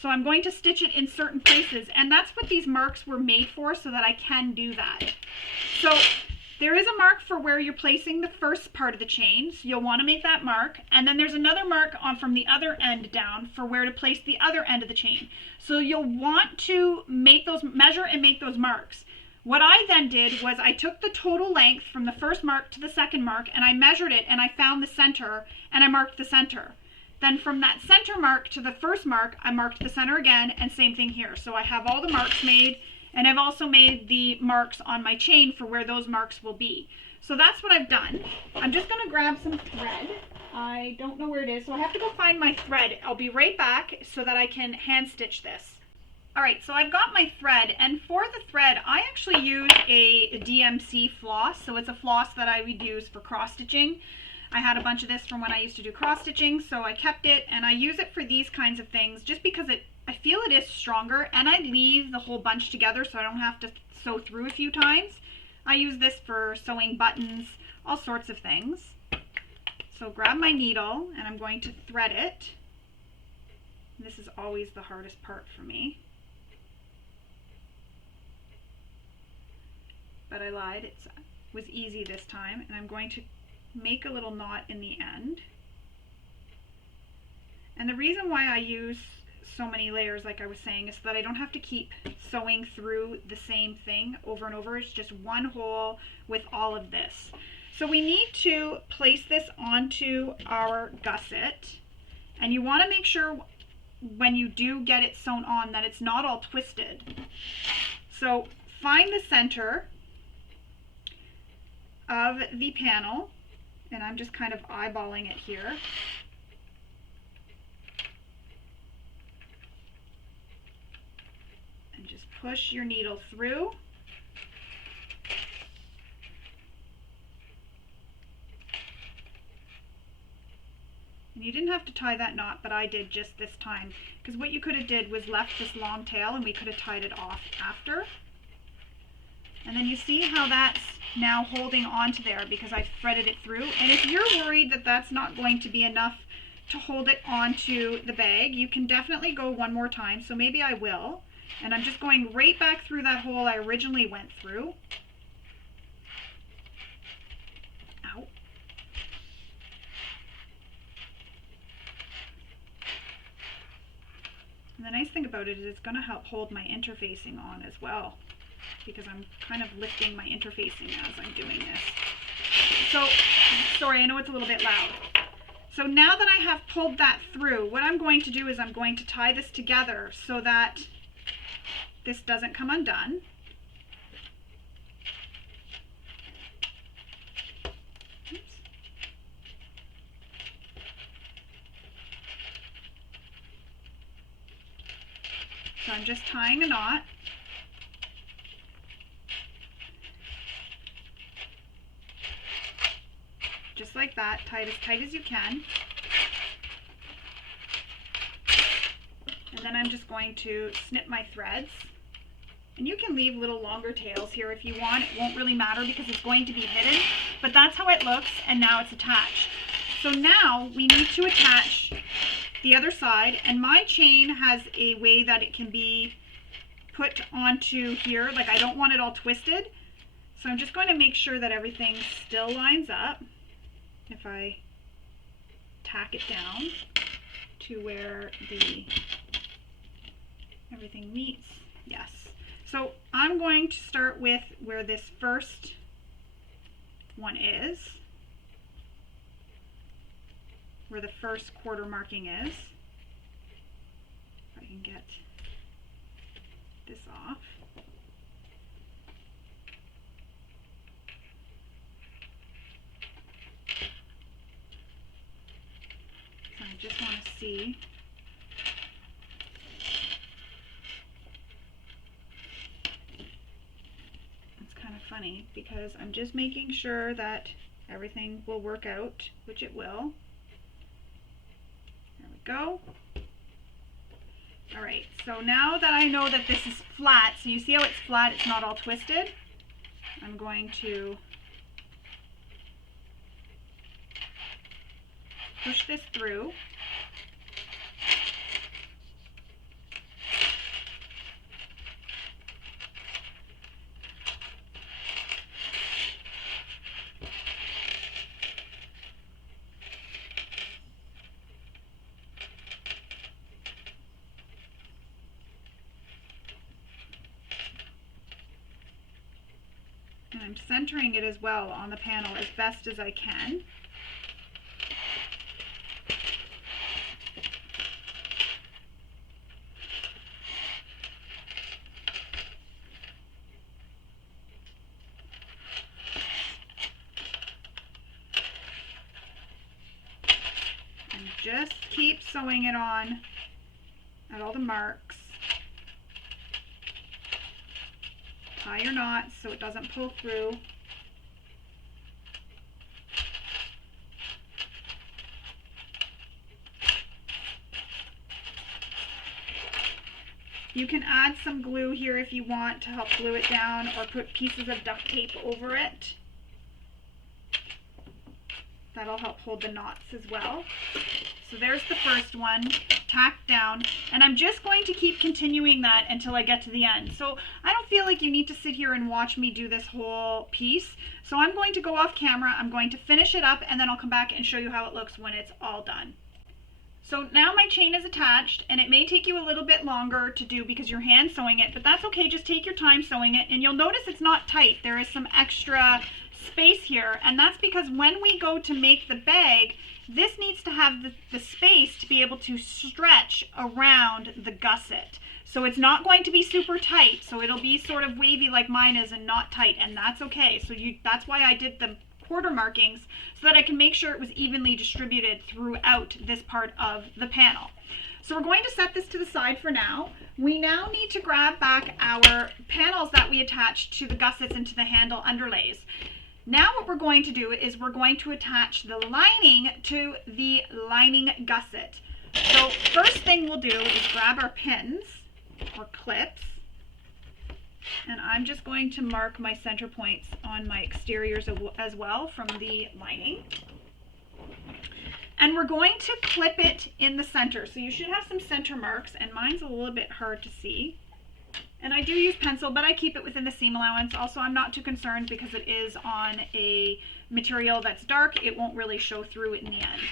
So I'm going to stitch it in certain places, and that's what these marks were made for, so that I can do that. So there is a mark for where you're placing the first part of the chain, so you'll want to make that mark, and then there's another mark on from the other end down for where to place the other end of the chain. So you'll want to make those, measure and make those marks. What I then did was I took the total length from the first mark to the second mark, and I measured it, and I found the center, and I marked the center. Then from that center mark to the first mark, I marked the center again, and same thing here. So I have all the marks made, and I've also made the marks on my chain for where those marks will be. So that's what I've done. I'm just going to grab some thread. I don't know where it is, so I have to go find my thread. I'll be right back so that I can hand stitch this. Alright, so I've got my thread, and for the thread, I actually use a DMC floss. So it's a floss that I would use for cross stitching. I had a bunch of this from when I used to do cross stitching, so I kept it, and I use it for these kinds of things just because I feel it is stronger, and I leave the whole bunch together so I don't have to sew through a few times. I use this for sewing buttons, all sorts of things. So grab my needle, and I'm going to thread it. This is always the hardest part for me. But I lied, it was easy this time, and I'm going to make a little knot in the end. And the reason why I use so many layers, like I was saying, is so that I don't have to keep sewing through the same thing over and over. It's just one hole with all of this. So we need to place this onto our gusset, and you want to make sure when you do get it sewn on that it's not all twisted. So find the center of the panel, and I'm just kind of eyeballing it here. And just push your needle through. And you didn't have to tie that knot, but I did just this time, because what you could have did was left this long tail and we could have tied it off after. And then you see how that's now holding onto there because I threaded it through. And if you're worried that that's not going to be enough to hold it onto the bag, you can definitely go one more time. So maybe I will. And I'm just going right back through that hole I originally went through. Ow. And the nice thing about it is it's going to help hold my interfacing on as well, because I'm kind of lifting my interfacing as I'm doing this. So, sorry, I know it's a little bit loud. So now that I have pulled that through, what I'm going to do is I'm going to tie this together so that this doesn't come undone. Oops. So I'm just tying a knot. Just like that, tie it as tight as you can. And then I'm just going to snip my threads. And you can leave little longer tails here if you want. It won't really matter because it's going to be hidden, but that's how it looks, and now it's attached. So now we need to attach the other side, and my chain has a way that it can be put onto here. Like, I don't want it all twisted, so I'm just going to make sure that everything still lines up. If I tack it down to where everything meets, yes. So I'm going to start with where this first one is, where the first quarter marking is. If I can get this off. So I just want to see. Funny because I'm just making sure that everything will work out, which it will. There we go. Alright, so now that I know that this is flat, so you see how it's flat, it's not all twisted, I'm going to push this through. And I'm centering it as well on the panel as best as I can. And just keep sewing it on at all the marks. Tie your knots so it doesn't pull through. You can add some glue here if you want to help glue it down, or put pieces of duct tape over it. That'll help hold the knots as well. So there's the first one, tacked down, and I'm just going to keep continuing that until I get to the end. So I don't feel like you need to sit here and watch me do this whole piece. So I'm going to go off camera, I'm going to finish it up, and then I'll come back and show you how it looks when it's all done. So now my chain is attached, and it may take you a little bit longer to do because you're hand sewing it, but that's okay. Just take your time sewing it, and you'll notice it's not tight. There is some extra space here, and that's because when we go to make the bag, this needs to have the space to be able to stretch around the gusset. So it's not going to be super tight, so it'll be sort of wavy like mine is and not tight, and that's okay. So that's why I did the quarter markings, so that I can make sure it was evenly distributed throughout this part of the panel. So we're going to set this to the side for now. We now need to grab back our panels that we attached to the gussets and to the handle underlays. Now what we're going to do is we're going to attach the lining to the lining gusset. So first thing we'll do is grab our pins or clips, and I'm just going to mark my center points on my exteriors as well from the lining. And we're going to clip it in the center. So you should have some center marks, and mine's a little bit hard to see. And I do use pencil, but I keep it within the seam allowance. Also, I'm not too concerned because it is on a material that's dark. It won't really show through in the end.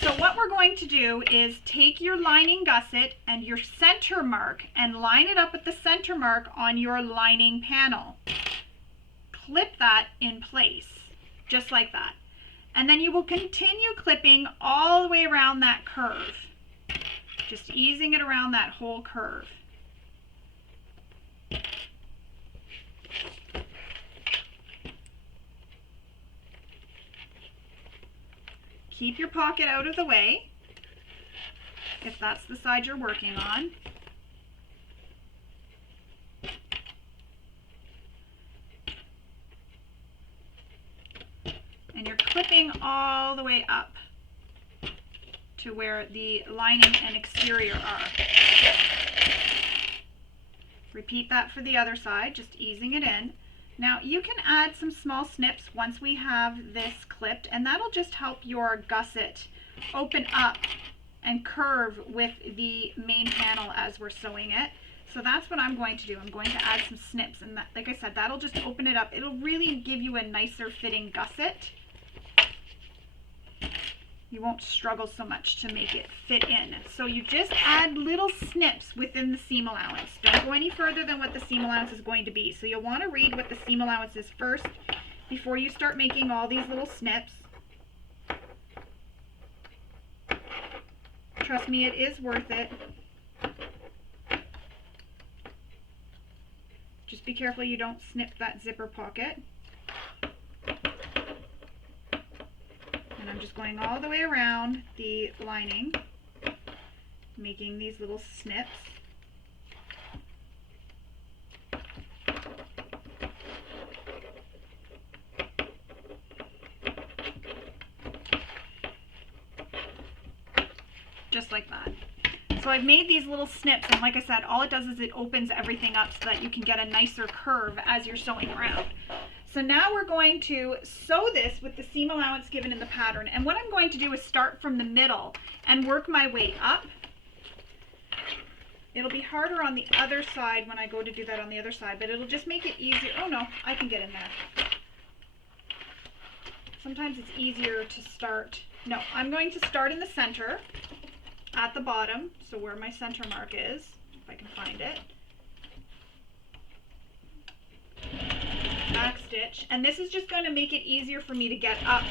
So what we're going to do is take your lining gusset and your center mark and line it up with the center mark on your lining panel. Clip that in place, just like that. And then you will continue clipping all the way around that curve, just easing it around that whole curve. Keep your pocket out of the way, if that's the side you're working on. And you're clipping all the way up to where the lining and exterior are. Repeat that for the other side, just easing it in. Now you can add some small snips once we have this clipped, and that'll just help your gusset open up and curve with the main panel as we're sewing it. So that's what I'm going to do. I'm going to add some snips, and that, like I said, that'll just open it up. It'll really give you a nicer fitting gusset. You won't struggle so much to make it fit in. So you just add little snips within the seam allowance. Don't go any further than what the seam allowance is going to be. So you'll want to read what the seam allowance is first before you start making all these little snips. Trust me, it is worth it. Just be careful you don't snip that zipper pocket. And I'm just going all the way around the lining, making these little snips. Just like that. So I've made these little snips, and like I said, all it does is it opens everything up so that you can get a nicer curve as you're sewing around. So now we're going to sew this with the seam allowance given in the pattern. And what I'm going to do is start from the middle and work my way up. It'll be harder on the other side when I go to do that on the other side, but it'll just make it easier. Oh no, I can get in there. Sometimes it's easier to start. No, I'm going to start in the center at the bottom, so where my center mark is, if I can find it. Back stitch, and this is just going to make it easier for me to get up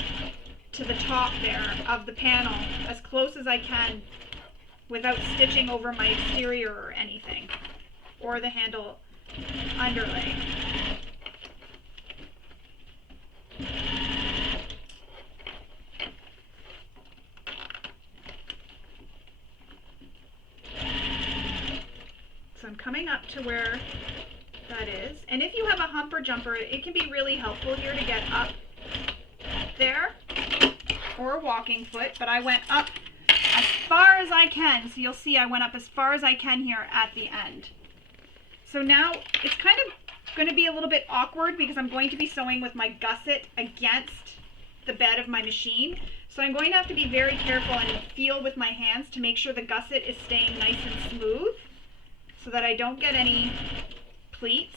to the top there of the panel as close as I can without stitching over my exterior or anything, or the handle underlay. So I'm coming up to where that is, and if you have a humper jumper, it can be really helpful here to get up there, or a walking foot, but I went up as far as I can, so you'll see I went up as far as I can here at the end. So now it's kind of going to be a little bit awkward because I'm going to be sewing with my gusset against the bed of my machine, so I'm going to have to be very careful and feel with my hands to make sure the gusset is staying nice and smooth so that I don't get any pleats.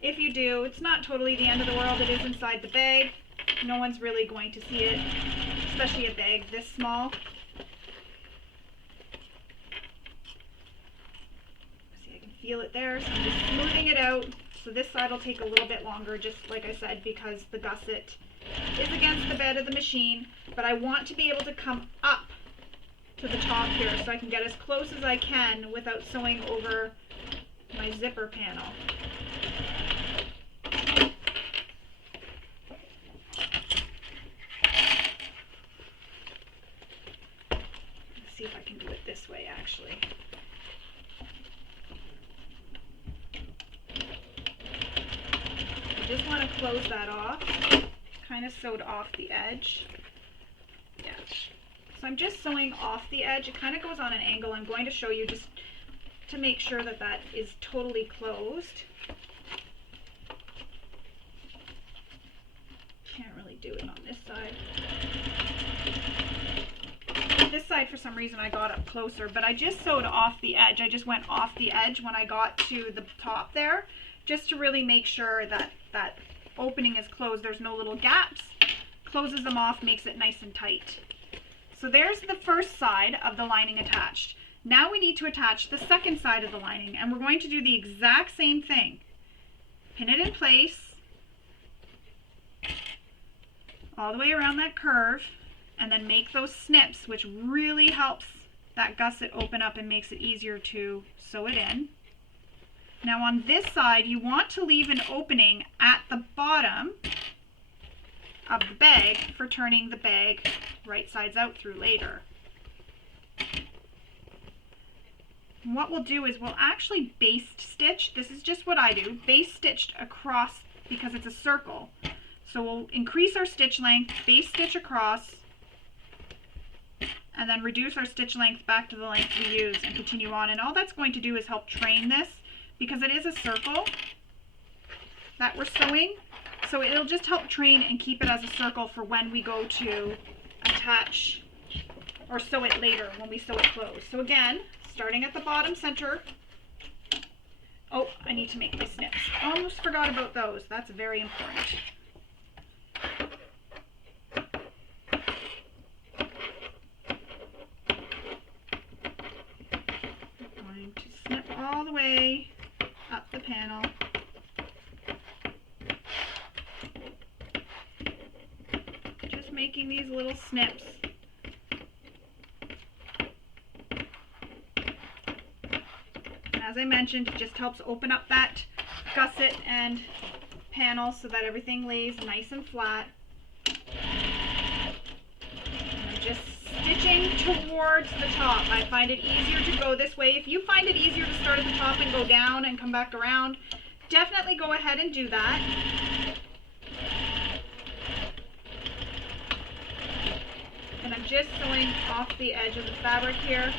If you do, it's not totally the end of the world. It is inside the bag. No one's really going to see it, especially a bag this small. See, I can feel it there, so I'm just smoothing it out so So this side will take a little bit longer, just like I said, because the gusset is against the bed of the machine, but I want to be able to come up to the top here so I can get as close as I can without sewing over my zipper panel. Let's see if I can do it this way actually. I just want to close that off. Kind of sewed off the edge. Yeah. So I'm just sewing off the edge. It kind of goes on an angle. I'm going to show you just to make sure that that is totally closed. Can't really do it on this side. This side, for some reason, I got up closer, but I just sewed off the edge. I just went off the edge when I got to the top there, just to really make sure that that opening is closed. There's no little gaps. Closes them off, makes it nice and tight. So there's the first side of the lining attached. Now we need to attach the second side of the lining, and we're going to do the exact same thing. Pin it in place all the way around that curve, and then make those snips, which really helps that gusset open up and makes it easier to sew it in. Now on this side, you want to leave an opening at the bottom of the bag for turning the bag right sides out through later. And what we'll do is we'll actually baste stitch. This is just what I do. Baste stitched across because it's a circle. So we'll increase our stitch length, baste stitch across, and then reduce our stitch length back to the length we use and continue on. And all that's going to do is help train this, because it is a circle that we're sewing. So it'll just help train and keep it as a circle for when we go to attach or sew it later when we sew it closed. So again, starting at the bottom center. Oh, I need to make my snips. Almost forgot about those. That's very important. I'm going to snip all the way up the panel. Just making these little snips. And as I mentioned, it just helps open up that gusset and panel so that everything lays nice and flat. And I'm just stitching towards the top. I find it easier to go this way. If you find it easier to start at the top and go down and come back around, definitely go ahead and do that. And I'm just sewing off the edge of the fabric here.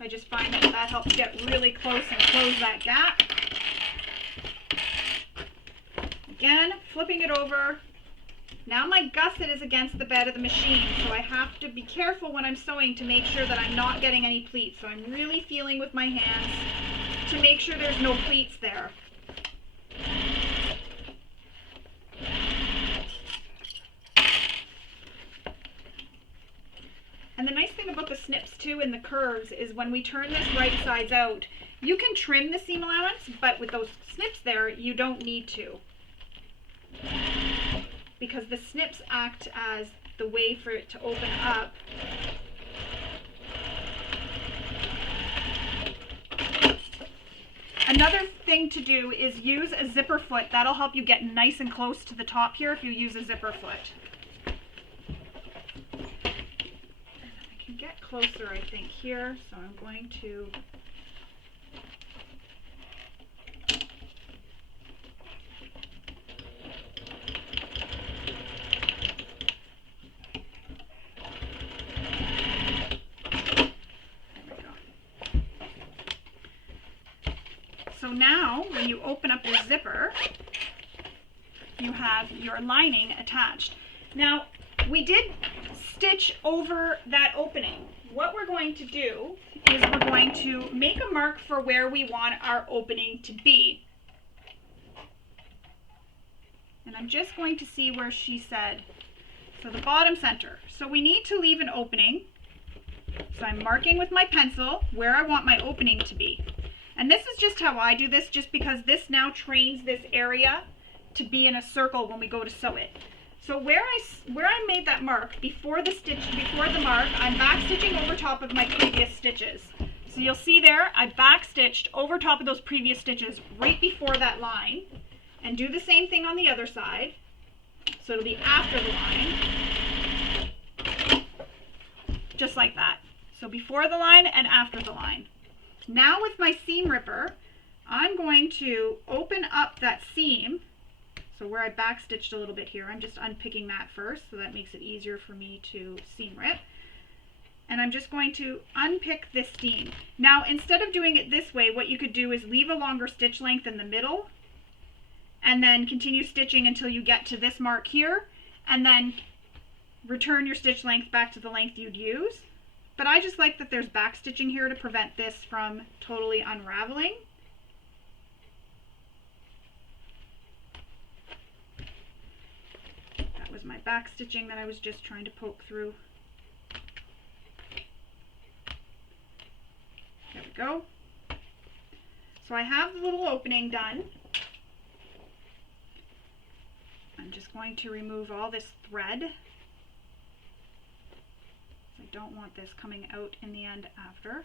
I just find that that helps get really close and close that gap. Again, flipping it over. Now my gusset is against the bed of the machine, so I have to be careful when I'm sewing to make sure that I'm not getting any pleats. So I'm really feeling with my hands to make sure there's no pleats there. And the nice thing about the snips too and the curves is when we turn this right sides out, you can trim the seam allowance, but with those snips there, you don't need to. Because the snips act as the way for it to open up. Another thing to do is use a zipper foot. That'll help you get nice and close to the top here if you use a zipper foot. I can get closer, I think, here, so I'm going to So now, when you open up your zipper, you have your lining attached. Now, we did stitch over that opening. What we're going to do is we're going to make a mark for where we want our opening to be. And I'm just going to see where she said, so the bottom center. So we need to leave an opening. So I'm marking with my pencil where I want my opening to be. And this is just how I do this, just because this now trains this area to be in a circle when we go to sew it. So where I made that mark before the mark, I'm back stitching over top of my previous stitches. So you'll see there, I back stitched over top of those previous stitches right before that line, and do the same thing on the other side. So it'll be after the line, just like that. So before the line and after the line. Now with my seam ripper, I'm going to open up that seam. So where I back stitched a little bit here, I'm just unpicking that first, so that makes it easier for me to seam rip. And I'm just going to unpick this seam. Now instead of doing it this way, what you could do is leave a longer stitch length in the middle, and then continue stitching until you get to this mark here, and then return your stitch length back to the length you'd use. But I just like that there's back stitching here to prevent this from totally unraveling. That was my back stitching that I was just trying to poke through. There we go. So I have the little opening done. I'm just going to remove all this thread. I don't want this coming out in the end after.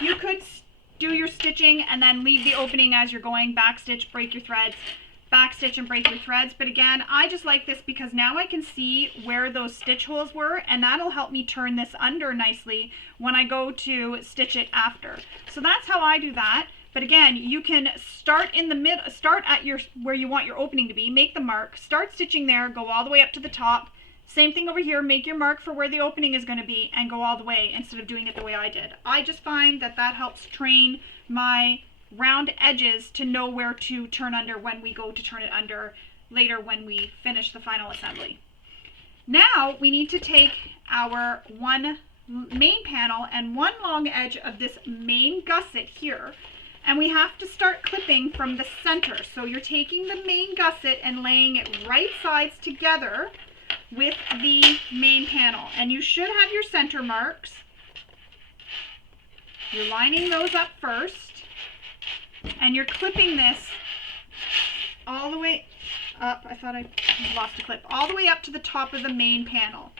You could do your stitching and then leave the opening as you're going, back stitch, break your threads, back stitch and break your threads. But again, I just like this because now I can see where those stitch holes were, and that'll help me turn this under nicely when I go to stitch it after. So that's how I do that. But again, you can start in the middle, start at where you want your opening to be, make the mark, start stitching there, go all the way up to the top. Same thing over here, make your mark for where the opening is going to be and go all the way instead of doing it the way I did. I just find that that helps train my round edges to know where to turn under when we go to turn it under later when we finish the final assembly. Now we need to take our one main panel and one long edge of this main gusset here, and we have to start clipping from the center. So you're taking the main gusset and laying it right sides together with the main panel. And you should have your center marks. You're lining those up first. And you're clipping this all the way up. I thought I lost a clip. All the way up to the top of the main panel.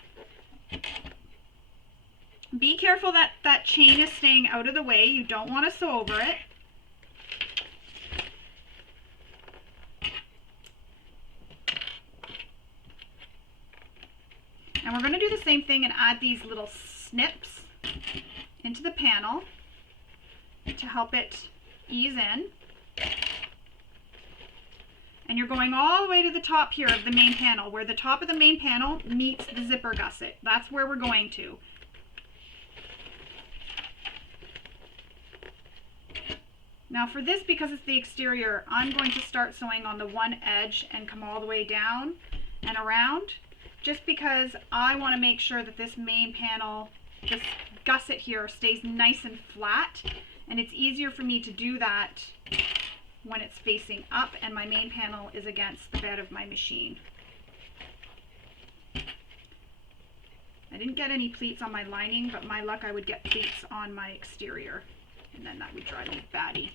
Be careful that that chain is staying out of the way. You don't want to sew over it. And we're going to do the same thing and add these little snips into the panel to help it ease in. And you're going all the way to the top here of the main panel, where the top of the main panel meets the zipper gusset. That's where we're going to. Now for this, because it's the exterior, I'm going to start sewing on the one edge and come all the way down and around, just because I want to make sure that this main panel, this gusset here, stays nice and flat, and it's easier for me to do that when it's facing up and my main panel is against the bed of my machine. I didn't get any pleats on my lining, but my luck I would get pleats on my exterior, and then that would drive me batty.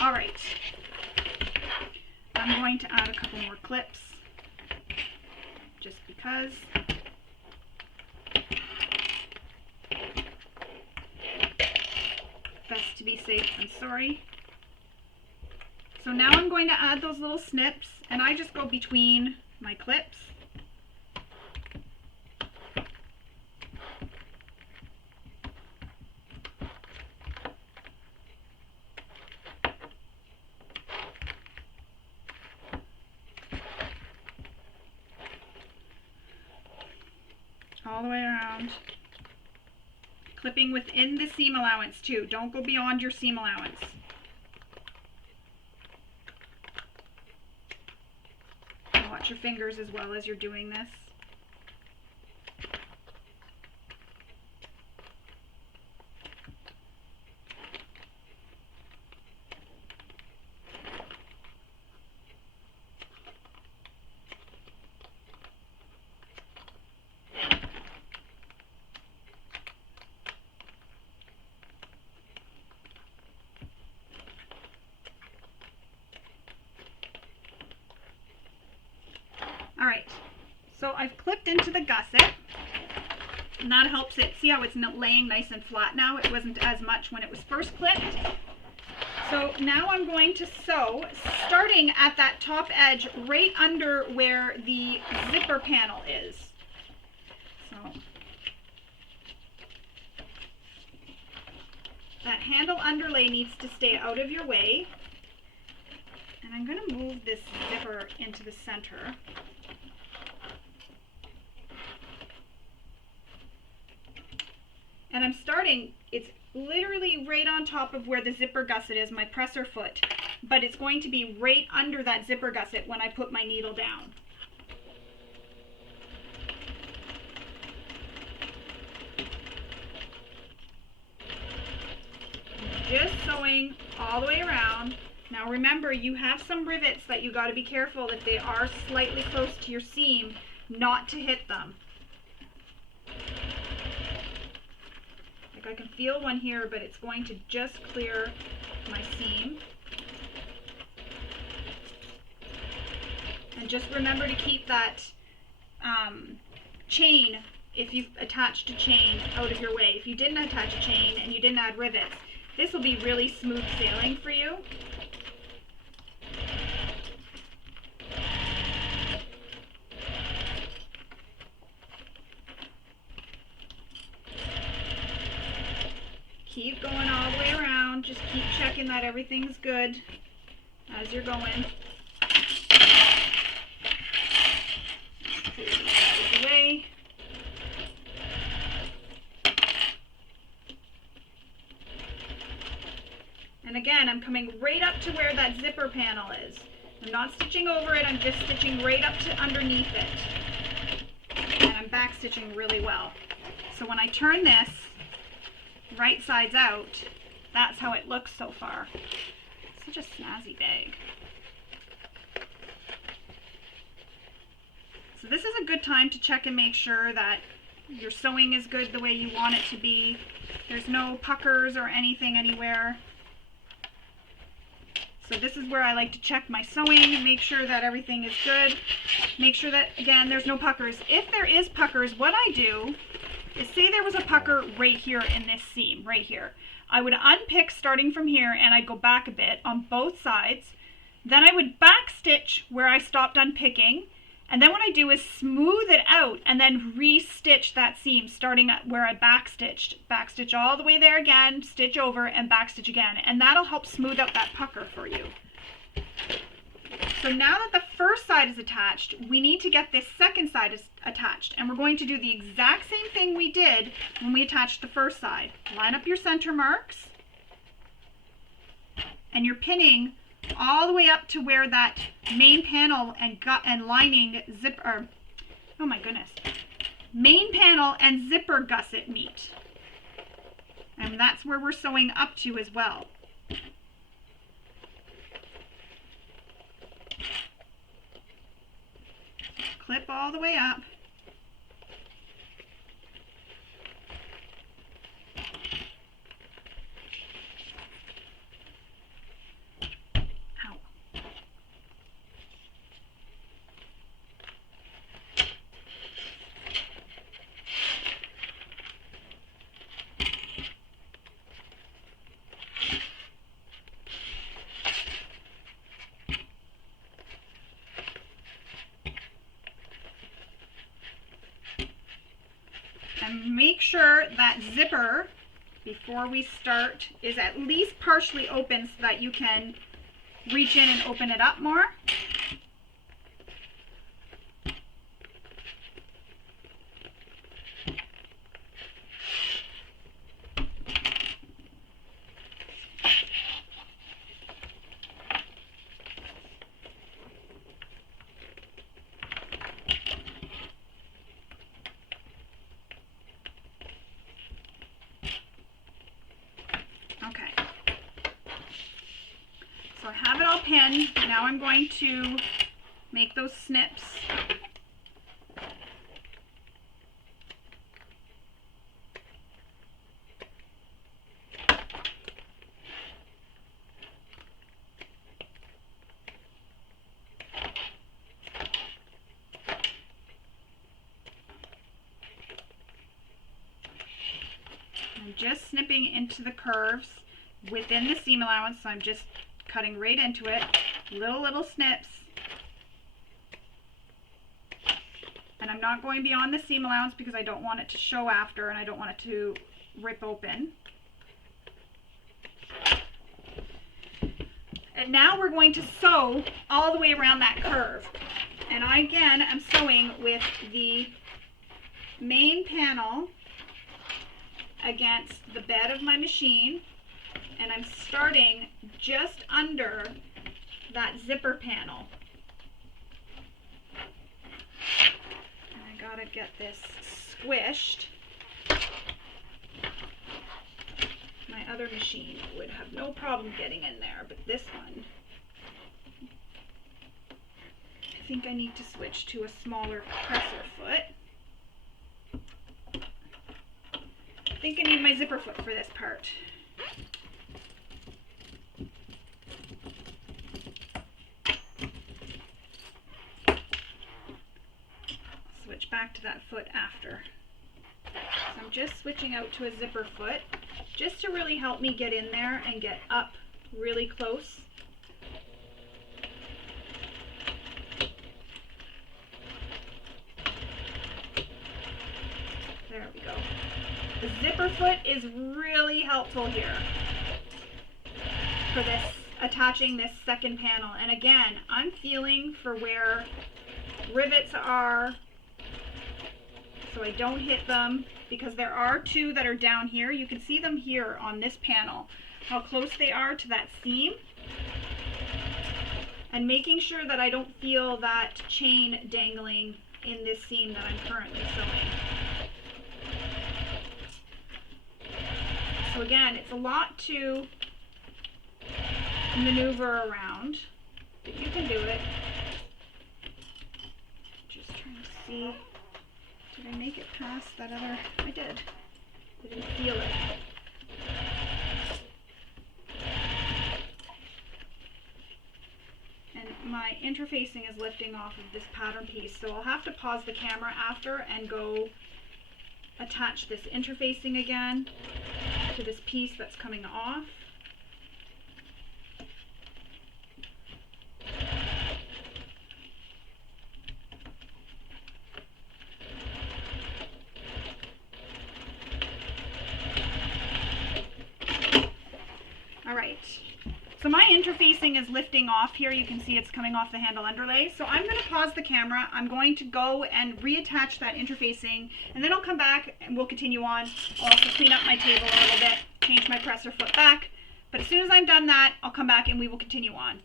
All right, I'm going to add a couple more clips, just because. Best to be safe than sorry. So now I'm going to add those little snips, and I just go between my clips. All the way around. Clipping within the seam allowance too. Don't go beyond your seam allowance. And watch your fingers as well as you're doing this. clipped into the gusset, and that helps it. See how it's laying nice and flat now? It wasn't as much when it was first clipped. So now I'm going to sew, starting at that top edge right under where the zipper panel is. So that handle underlay needs to stay out of your way. And I'm going to move this zipper into the center. And I'm starting, it's literally right on top of where the zipper gusset is, my presser foot, but it's going to be right under that zipper gusset when I put my needle down. Just sewing all the way around. Now remember, you have some rivets that you got to be careful if they are slightly close to your seam, not to hit them. Like I can feel one here, but it's going to just clear my seam. And just remember to keep that chain, if you've attached a chain, out of your way. If you didn't attach a chain and you didn't add rivets, this will be really smooth sailing for you. Keep going all the way around. Just keep checking that everything's good as you're going. Clear this out of the way. And again, I'm coming right up to where that zipper panel is. I'm not stitching over it, I'm just stitching right up to underneath it. And I'm back stitching really well. So when I turn this right sides out, that's how it looks so far. Such a snazzy bag. So this is a good time to check and make sure that your sewing is good the way you want it to be. There's no puckers or anything anywhere. So this is where I like to check my sewing and make sure that everything is good. Make sure that, again, there's no puckers. If there is puckers, what I do is, say there was a pucker right here in this seam, right here. I would unpick starting from here and I'd go back a bit on both sides. Then I would back stitch where I stopped unpicking. And then what I do is smooth it out and then re-stitch that seam starting at where I backstitched. Backstitch all the way there again, stitch over and backstitch again. And that'll help smooth out that pucker for you. So now that the first side is attached, we need to get this second side attached. And we're going to do the exact same thing we did when we attached the first side. Line up your center marks. And you're pinning all the way up to where that main panel and lining zipper, oh my goodness, main panel and zipper gusset meet. And that's where we're sewing up to as well. Clip all the way up. And make sure that zipper, before we start, is at least partially open so that you can reach in and open it up more. Okay, so I have it all pinned. Now I'm going to make those snips. just snipping into the curves within the seam allowance. So I'm just cutting right into it, little snips. And I'm not going beyond the seam allowance because I don't want it to show after and I don't want it to rip open. And now we're going to sew all the way around that curve. And I again am sewing with the main panel against the bed of my machine, and I'm starting just under that zipper panel. And I gotta get this squished. My other machine would have no problem getting in there, but this one, I think I need to switch to a smaller presser foot. I think I need my zipper foot for this part. Switch back to that foot after. So I'm just switching out to a zipper foot just to really help me get in there and get up really close. There we go. The zipper foot is really helpful here for this, attaching this second panel. And again, I'm feeling for where rivets are so I don't hit them, because there are two that are down here. You can see them here on this panel, how close they are to that seam. And making sure that I don't feel that chain dangling in this seam that I'm currently sewing. So again, it's a lot to maneuver around, but you can do it. Just trying to see, did I make it past that other? I did. I didn't feel it. And my interfacing is lifting off of this pattern piece, so I'll have to pause the camera after and go attach this interfacing again to this piece that's coming off. All right, so my interfacing is lifting off here. You can see it's coming off the handle underlay. So I'm going to pause the camera. I'm going to go and reattach that interfacing, and then I'll come back and we'll continue on. I'll also clean up my table a little bit, change my presser foot back. But as soon as I'm done that, I'll come back and we will continue on.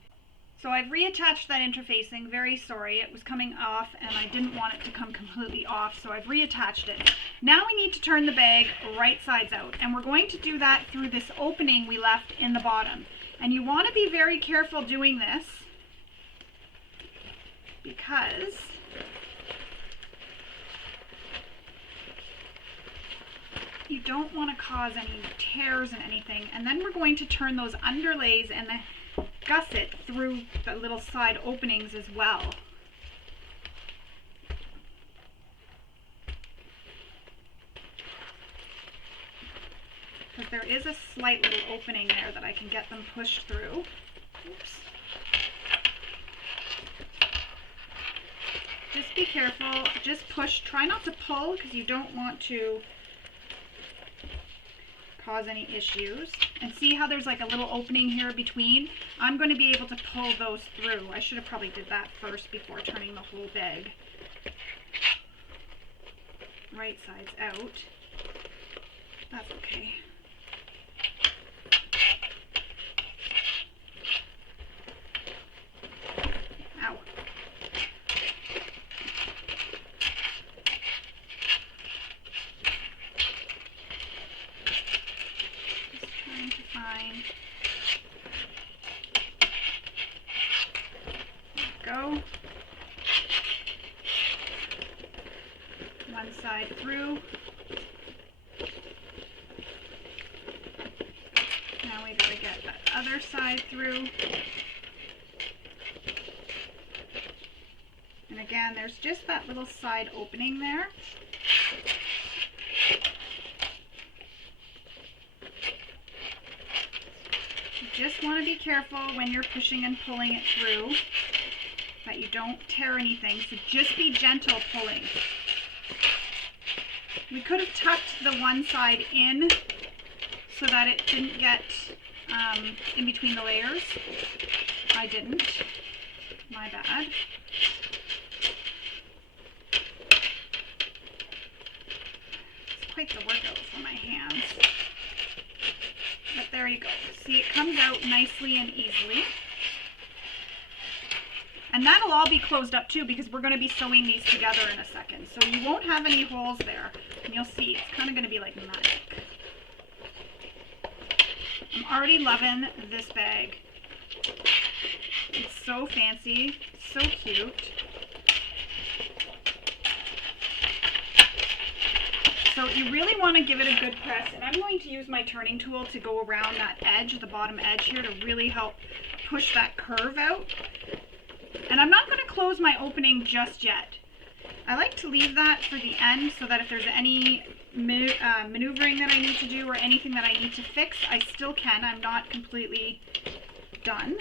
So I've reattached that interfacing. Very sorry, it was coming off and I didn't want it to come completely off, so I've reattached it. Now we need to turn the bag right sides out, and we're going to do that through this opening we left in the bottom. And you want to be very careful doing this because you don't want to cause any tears and anything. And then we're going to turn those underlays and the gusset through the little side openings as well. Because there is a slight little opening there that I can get them pushed through. Oops. Just be careful, just push, try not to pull because you don't want to cause any issues. And see how there's like a little opening here between? I'm going to be able to pull those through. I should have probably did that first before turning the whole bag. Right sides out. That's okay. Ow. Just trying to find. There we go. One side through. Now we gotta get that other side through. And again, there's just that little side opening there. just want to be careful when you're pushing and pulling it through that you don't tear anything, so just be gentle pulling. We could have tucked the one side in so that it didn't get in between the layers. I didn't. My bad. It's quite the workout for my hands. But there you go. See, it comes out nicely and easily. And that'll all be closed up too, because we're going to be sewing these together in a second. So you won't have any holes there. And you'll see, it's kind of going to be like magic. I'm already loving this bag. It's so fancy, so cute. So you really want to give it a good press, and I'm going to use my turning tool to go around that edge, the bottom edge here, to really help push that curve out. And I'm not going to close my opening just yet. I like to leave that for the end so that if there's any maneuvering that I need to do or anything that I need to fix, I still can. I'm not completely done.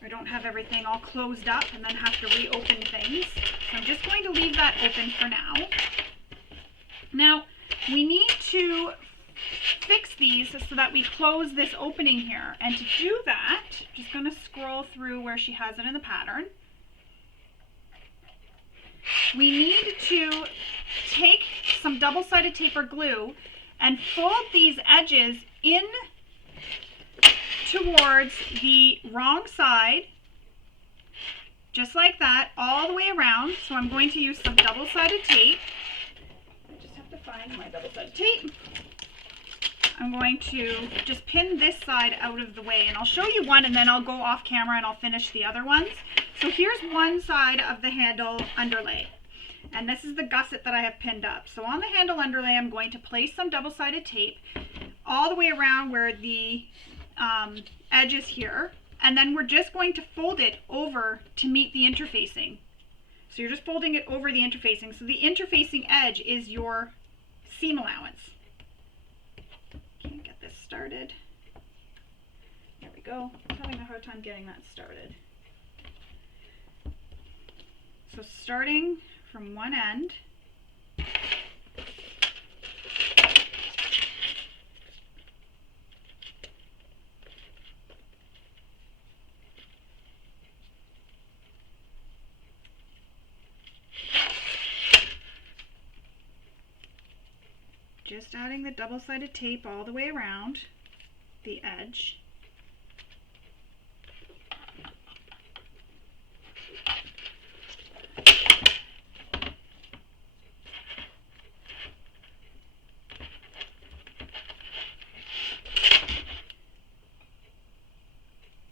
I don't have everything all closed up and then have to reopen things. So I'm just going to leave that open for now. Now, we need to fix these so that we close this opening here. And to do that, I'm just going to scroll through where she has it in the pattern. We need to take some double-sided tape or glue and fold these edges in towards the wrong side, just like that, all the way around. So I'm going to use some double-sided tape. I just have to find my double-sided tape. I'm going to just pin this side out of the way, and I'll show you one and then I'll go off camera and I'll finish the other ones. So here's one side of the handle underlay, and this is the gusset that I have pinned up. So on the handle underlay, I'm going to place some double-sided tape all the way around where the edge is here, and then we're just going to fold it over to meet the interfacing. So you're just folding it over the interfacing. So the interfacing edge is your seam allowance. Can't get this started. There we go. I'm having a hard time getting that started. So starting from one end, just adding the double-sided tape all the way around the edge.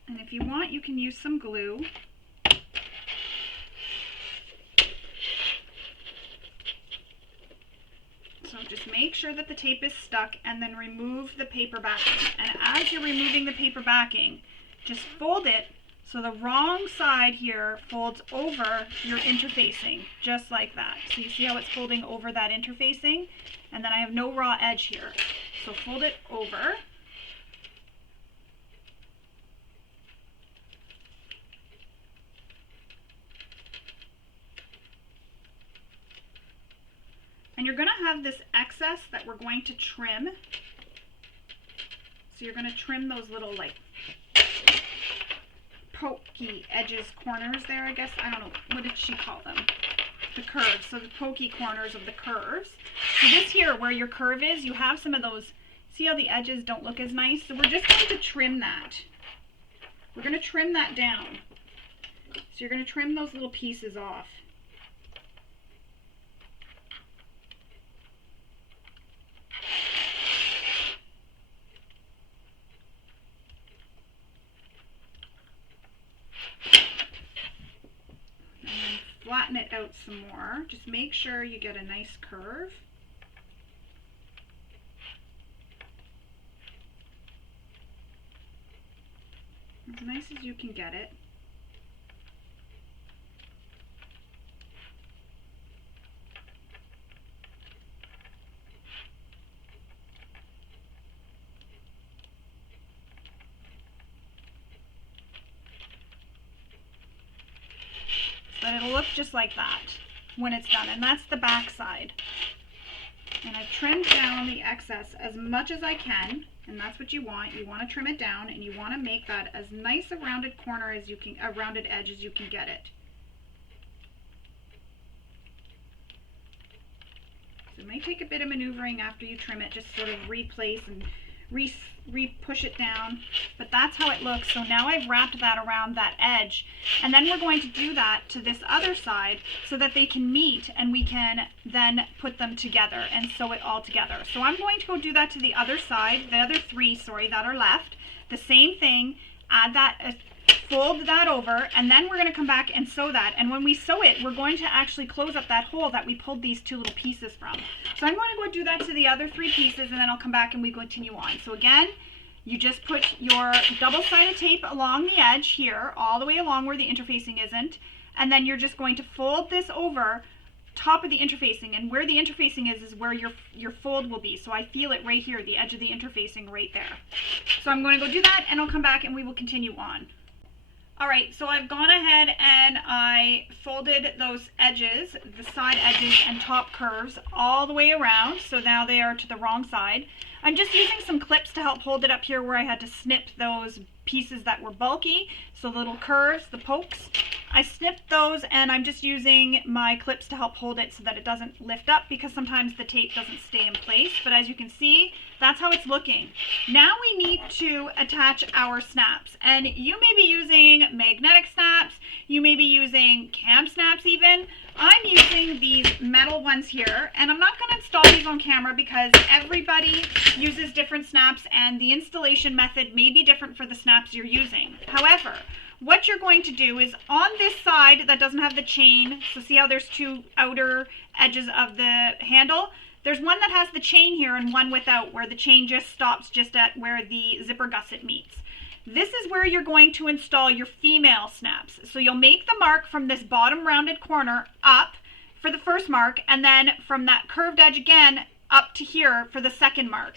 And if you want, you can use some glue. So just make sure that the tape is stuck and then remove the paper backing. And as you're removing the paper backing, just fold it so the wrong side here folds over your interfacing, just like that. So you see how it's folding over that interfacing? And then I have no raw edge here. So fold it over. And you're going to have this excess that we're going to trim. So you're going to trim those little like pokey edges, corners there, I guess. I don't know, what did she call them? The curves, so the pokey corners of the curves. So this here, where your curve is, you have some of those, see how the edges don't look as nice? So we're just going to trim that. We're going to trim that down. So you're going to trim those little pieces off. Flatten it out some more. Just make sure you get a nice curve. As nice as you can get it. look just like that when it's done, and that's the back side. And I've trimmed down the excess as much as I can, and that's what you want. You want to trim it down, and you want to make that as nice a rounded corner as you can, a rounded edge as you can get it. So it may take a bit of maneuvering after you trim it, just sort of replace and re-push it down, but that's how it looks. So now I've wrapped that around that edge, and then we're going to do that to this other side so that they can meet, and we can then put them together and sew it all together. So I'm going to go do that to the other side, the other three, sorry, that are left. The same thing, add that, fold that over, and then we're going to come back and sew that. And when we sew it, we're going to actually close up that hole that we pulled these two little pieces from. So I'm going to go do that to the other three pieces, and then I'll come back and we continue on. So again, you just put your double-sided tape along the edge here, all the way along where the interfacing isn't, and then you're just going to fold this over top of the interfacing, and where the interfacing is where your fold will be. So I feel it right here, the edge of the interfacing right there. So I'm going to go do that, and I'll come back and we will continue on. Alright, so I've gone ahead and I folded those edges, the side edges and top curves, all the way around, so now they are to the wrong side. I'm just using some clips to help hold it up here where I had to snip those pieces that were bulky, so the little curves, the pokes. I snipped those, and I'm just using my clips to help hold it so that it doesn't lift up, because sometimes the tape doesn't stay in place. But as you can see, that's how it's looking. Now we need to attach our snaps, and you may be using magnetic snaps, you may be using cam snaps even. I'm using these metal ones here, and I'm not going to install these on camera because everybody uses different snaps, and the installation method may be different for the snaps you're using. However, what you're going to do is on this side that doesn't have the chain, so see how there's two outer edges of the handle? There's one that has the chain here and one without, where the chain just stops just at where the zipper gusset meets. This is where you're going to install your female snaps. So you'll make the mark from this bottom rounded corner up for the first mark, and then from that curved edge again up to here for the second mark.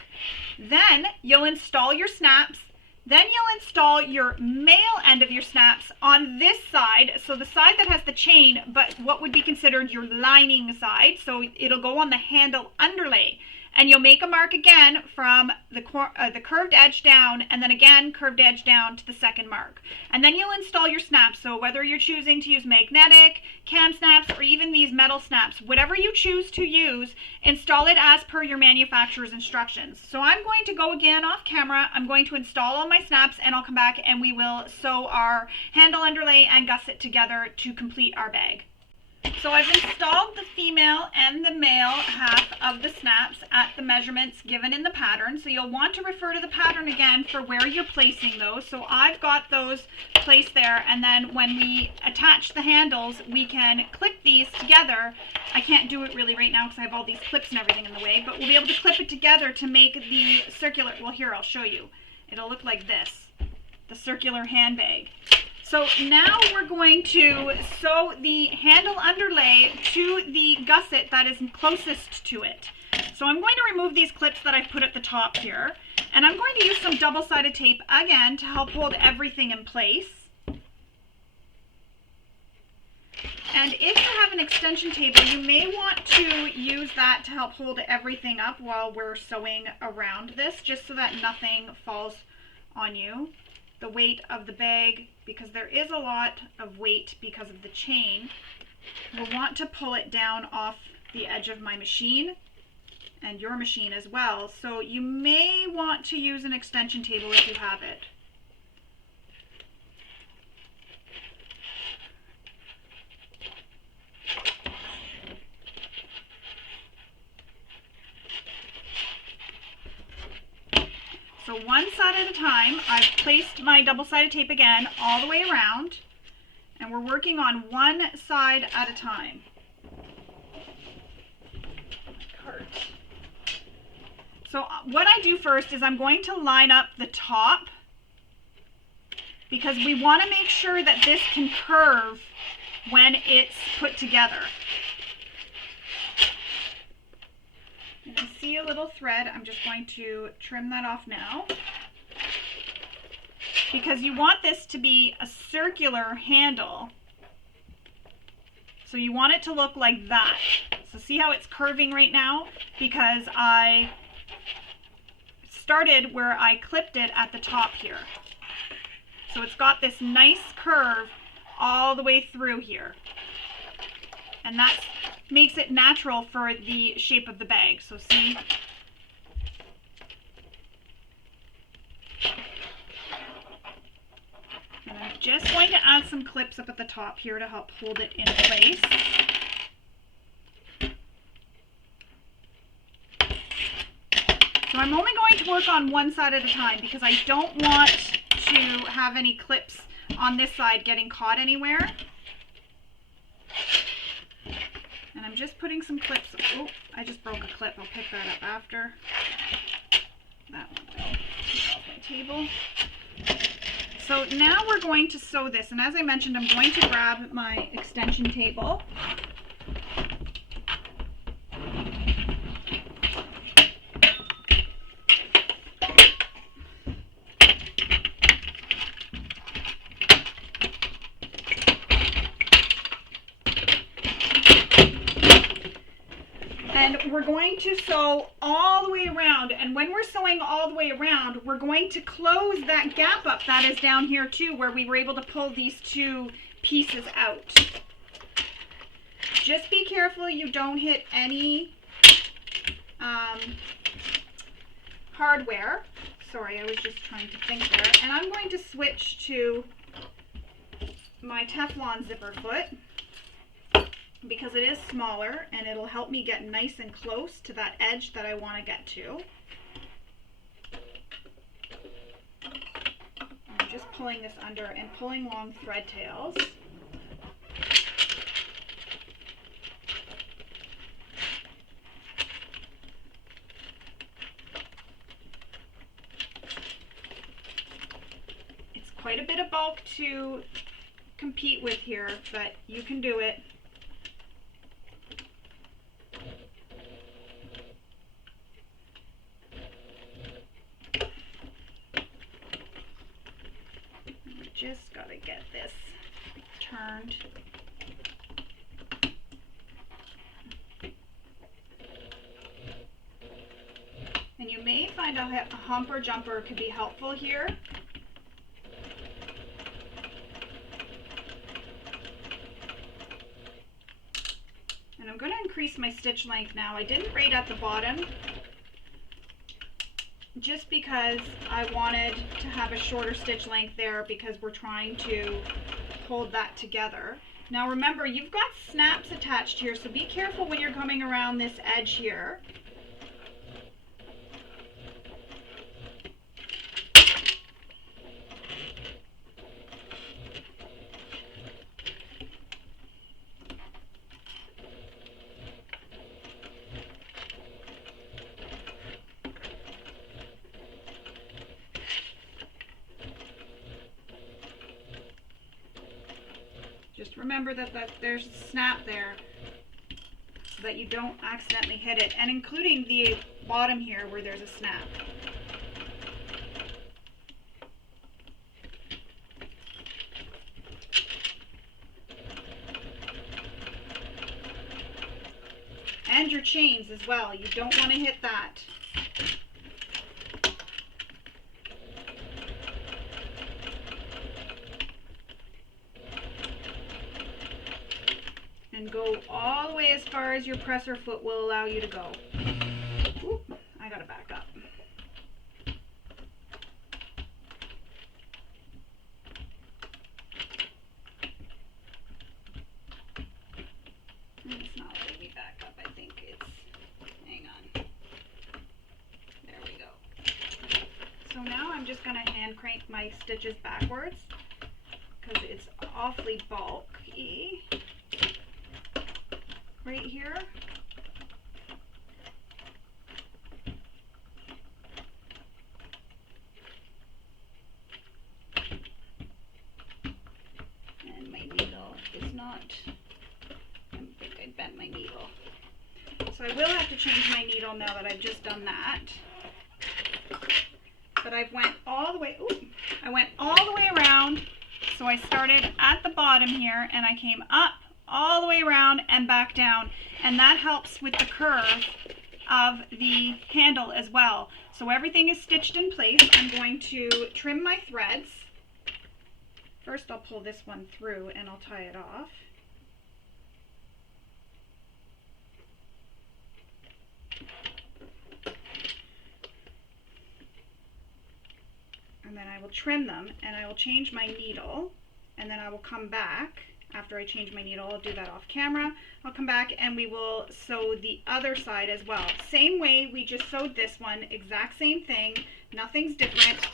Then you'll install your snaps. Then you'll install your male end of your snaps on this side, so the side that has the chain, but what would be considered your lining side, so it'll go on the handle underlay. And you'll make a mark again from the curved edge down, and then again curved edge down to the second mark. And then you'll install your snaps, so whether you're choosing to use magnetic, cam snaps, or even these metal snaps, whatever you choose to use, install it as per your manufacturer's instructions. So I'm going to go again off camera, I'm going to install all my snaps, and I'll come back and we will sew our handle underlay and gusset together to complete our bag. So I've installed the female and the male half of the snaps at the measurements given in the pattern. So you'll want to refer to the pattern again for where you're placing those. So I've got those placed there, and then when we attach the handles, we can clip these together. I can't do it really right now because I have all these clips and everything in the way, but we'll be able to clip it together to make the circular, well here I'll show you. It'll look like this, the circular handbag. So now we're going to sew the handle underlay to the gusset that is closest to it. So I'm going to remove these clips that I've put at the top here, and I'm going to use some double-sided tape again to help hold everything in place. And if you have an extension table, you may want to use that to help hold everything up while we're sewing around this, just so that nothing falls on you. The weight of the bag, because there is a lot of weight because of the chain, we'll want to pull it down off the edge of my machine and your machine as well. So you may want to use an extension table if you have it. So one side at a time, I've placed my double-sided tape again all the way around, and we're working on one side at a time. So what I do first is I'm going to line up the top, because we want to make sure that this can curve when it's put together. You can see a little thread. I'm just going to trim that off now, because you want this to be a circular handle So you want it to look like that. So see how it's curving right now? Because I started where I clipped it at the top here. So it's got this nice curve all the way through here. And that makes it natural for the shape of the bag. So see? And I'm just going to add some clips up at the top here to help hold it in place. So I'm only going to work on one side at a time because I don't want to have any clips on this side getting caught anywhere. And I'm just putting some clips. Oh, I just broke a clip. I'll pick that up after. That one will take off my table. So now we're going to sew this. And as I mentioned, I'm going to grab my extension table. And we're going to sew all the way around. And when we're sewing all the way around, we're going to close that gap up that is down here too, where we were able to pull these two pieces out. Just be careful you don't hit any hardware. Sorry, I was just trying to think there. And I'm going to switch to my Teflon zipper foot, because it is smaller and it'll help me get nice and close to that edge that I want to get to. I'm just pulling this under and pulling long thread tails. It's quite a bit of bulk to compete with here, but you can do it. Just gotta get this turned. And you may find a hump or jumper could be helpful here. And I'm going to increase my stitch length now. I didn't braid at the bottom, just because I wanted to have a shorter stitch length there because we're trying to hold that together. Now remember, you've got snaps attached here, so be careful when you're coming around this edge here. Just remember that there's a snap there so that you don't accidentally hit it, and including the bottom here where there's a snap. And your chains as well. You don't want to hit that. And go all the way as far as your presser foot will allow you to go. Oop, I gotta back up. It's not letting me back up. I think it's, hang on. There we go. So now I'm just gonna hand crank my stitches backwards because it's awfully bulky. Right here. And my needle is not, I think I bent my needle. So I will have to change my needle now that I've just done that. But I went all the way, I went all the way around. So I started at the bottom here and I came up all the way around and back down, and that helps with the curve of the handle as well. So everything is stitched in place. I'm going to trim my threads. First I'll pull this one through and I'll tie it off. And then I will trim them, and I will change my needle, and then I will come back. After I change my needle, I'll do that off camera. I'll come back and we will sew the other side as well. Same way we just sewed this one, exact same thing, nothing's different.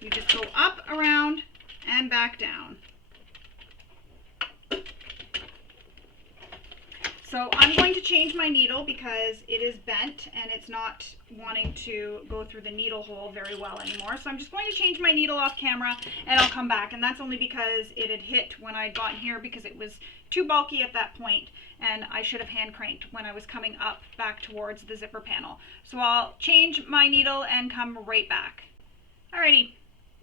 You just go up, around, and back down. So I'm going to change my needle because it is bent and it's not wanting to go through the needle hole very well anymore. So I'm just going to change my needle off camera and I'll come back. And that's only because it had hit when I got here because it was too bulky at that point and I should have hand cranked when I was coming up back towards the zipper panel. So I'll change my needle and come right back. Alrighty,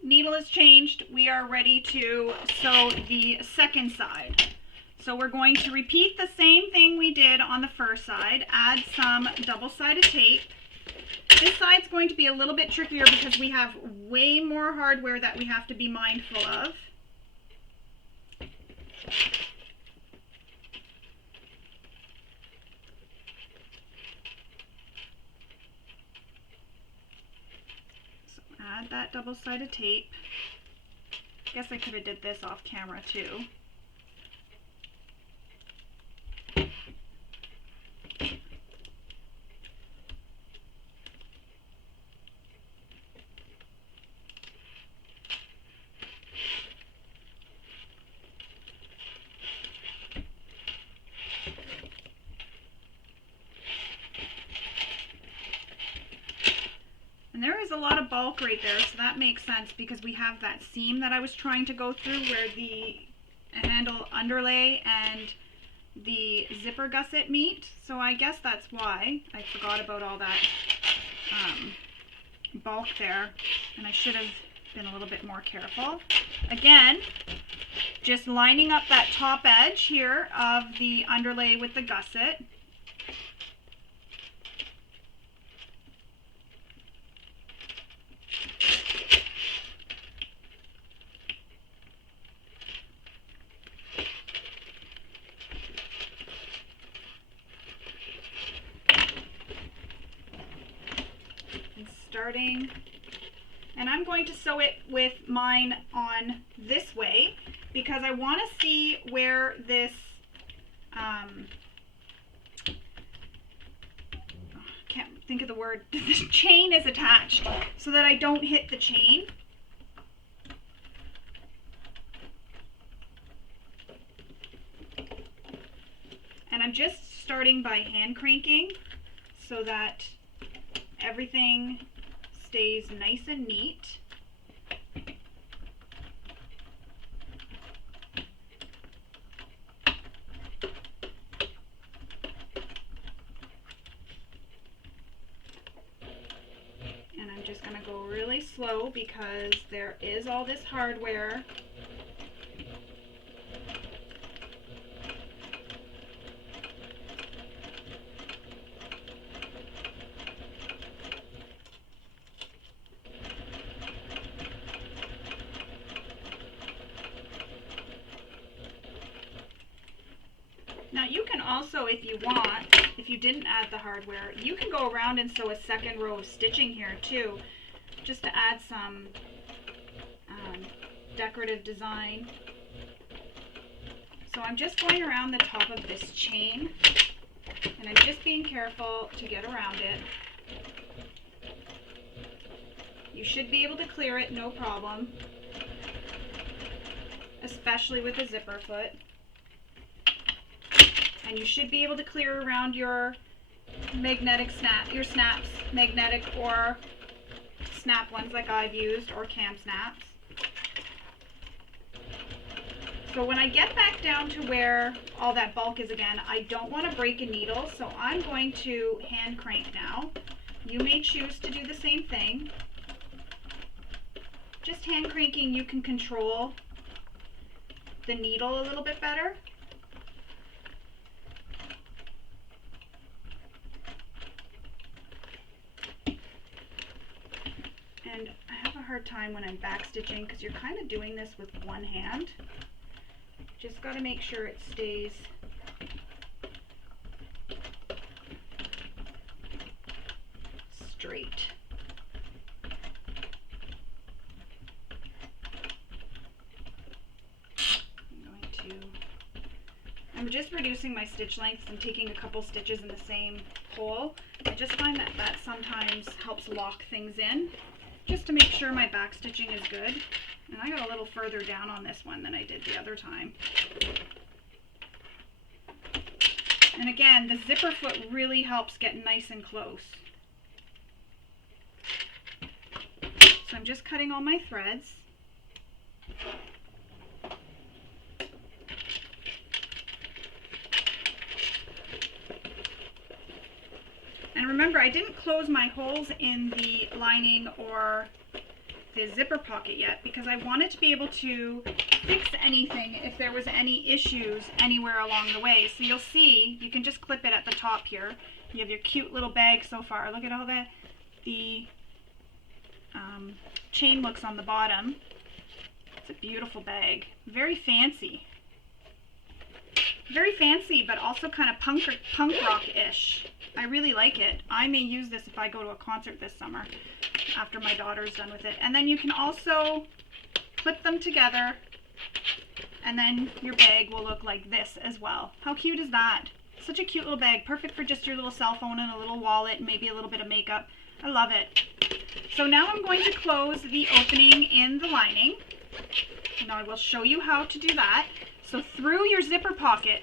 needle is changed. We are ready to sew the second side. So we're going to repeat the same thing we did on the first side, add some double-sided tape. This side's going to be a little bit trickier because we have way more hardware that we have to be mindful of. So add that double-sided tape. I guess I could have did this off camera too. And there is a lot of bulk right there, so that makes sense because we have that seam that I was trying to go through where the handle underlay and the zipper gusset meet. So I guess that's why I forgot about all that bulk there, and I should have been a little bit more careful. Again, just lining up that top edge here of the underlay with the gusset. And I'm going to sew it with mine on this way because I want to see where this can't think of the word, the chain is attached so that I don't hit the chain. And I'm just starting by hand cranking so that everything stays nice and neat. And I'm just going to go really slow because there is all this hardware. Now you can also, if you want, if you didn't add the hardware, you can go around and sew a second row of stitching here too, just to add some decorative design. So I'm just going around the top of this chain, and I'm just being careful to get around it. You should be able to clear it, no problem, especially with a zipper foot. And you should be able to clear around your magnetic your snaps, magnetic or snap ones like I've used, or cam snaps. So when I get back down to where all that bulk is again, I don't want to break a needle, so I'm going to hand crank now. You may choose to do the same thing. Just hand cranking, you can control the needle a little bit better. And I have a hard time when I'm back stitching because you're kind of doing this with one hand. Just got to make sure it stays straight. I'm just reducing my stitch lengths and taking a couple stitches in the same hole. I just find that that sometimes helps lock things in, just to make sure my back stitching is good. And I got a little further down on this one than I did the other time. And again, the zipper foot really helps get nice and close. So I'm just cutting all my threads. And remember, I didn't close my holes in the lining or the zipper pocket yet because I wanted to be able to fix anything if there was any issues anywhere along the way. So you'll see, you can just clip it at the top here. You have your cute little bag so far. Look at all the chain looks on the bottom. It's a beautiful bag. Very fancy. Very fancy, but also kind of punk rock-ish. I really like it. I may use this if I go to a concert this summer after my daughter's done with it. And then you can also clip them together, and then your bag will look like this as well. How cute is that? Such a cute little bag, perfect for just your little cell phone and a little wallet and maybe a little bit of makeup. I love it. So now I'm going to close the opening in the lining. Now I will show you how to do that. So through your zipper pocket,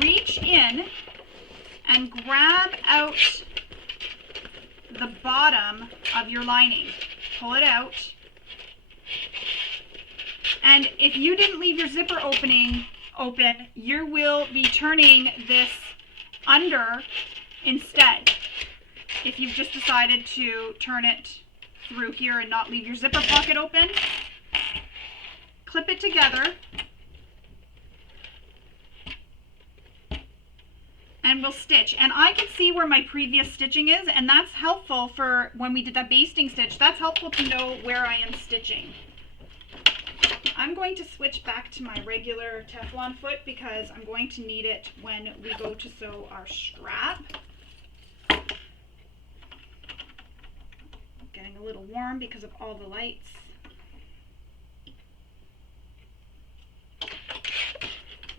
reach in and grab out the bottom of your lining. Pull it out. And if you didn't leave your zipper opening open, you will be turning this under instead. If you've just decided to turn it through here and not leave your zipper pocket open, clip it together. And we'll stitch. And I can see where my previous stitching is, and that's helpful for when we did that basting stitch. That's helpful to know where I am stitching. I'm going to switch back to my regular Teflon foot because I'm going to need it when we go to sew our strap. Getting a little warm because of all the lights.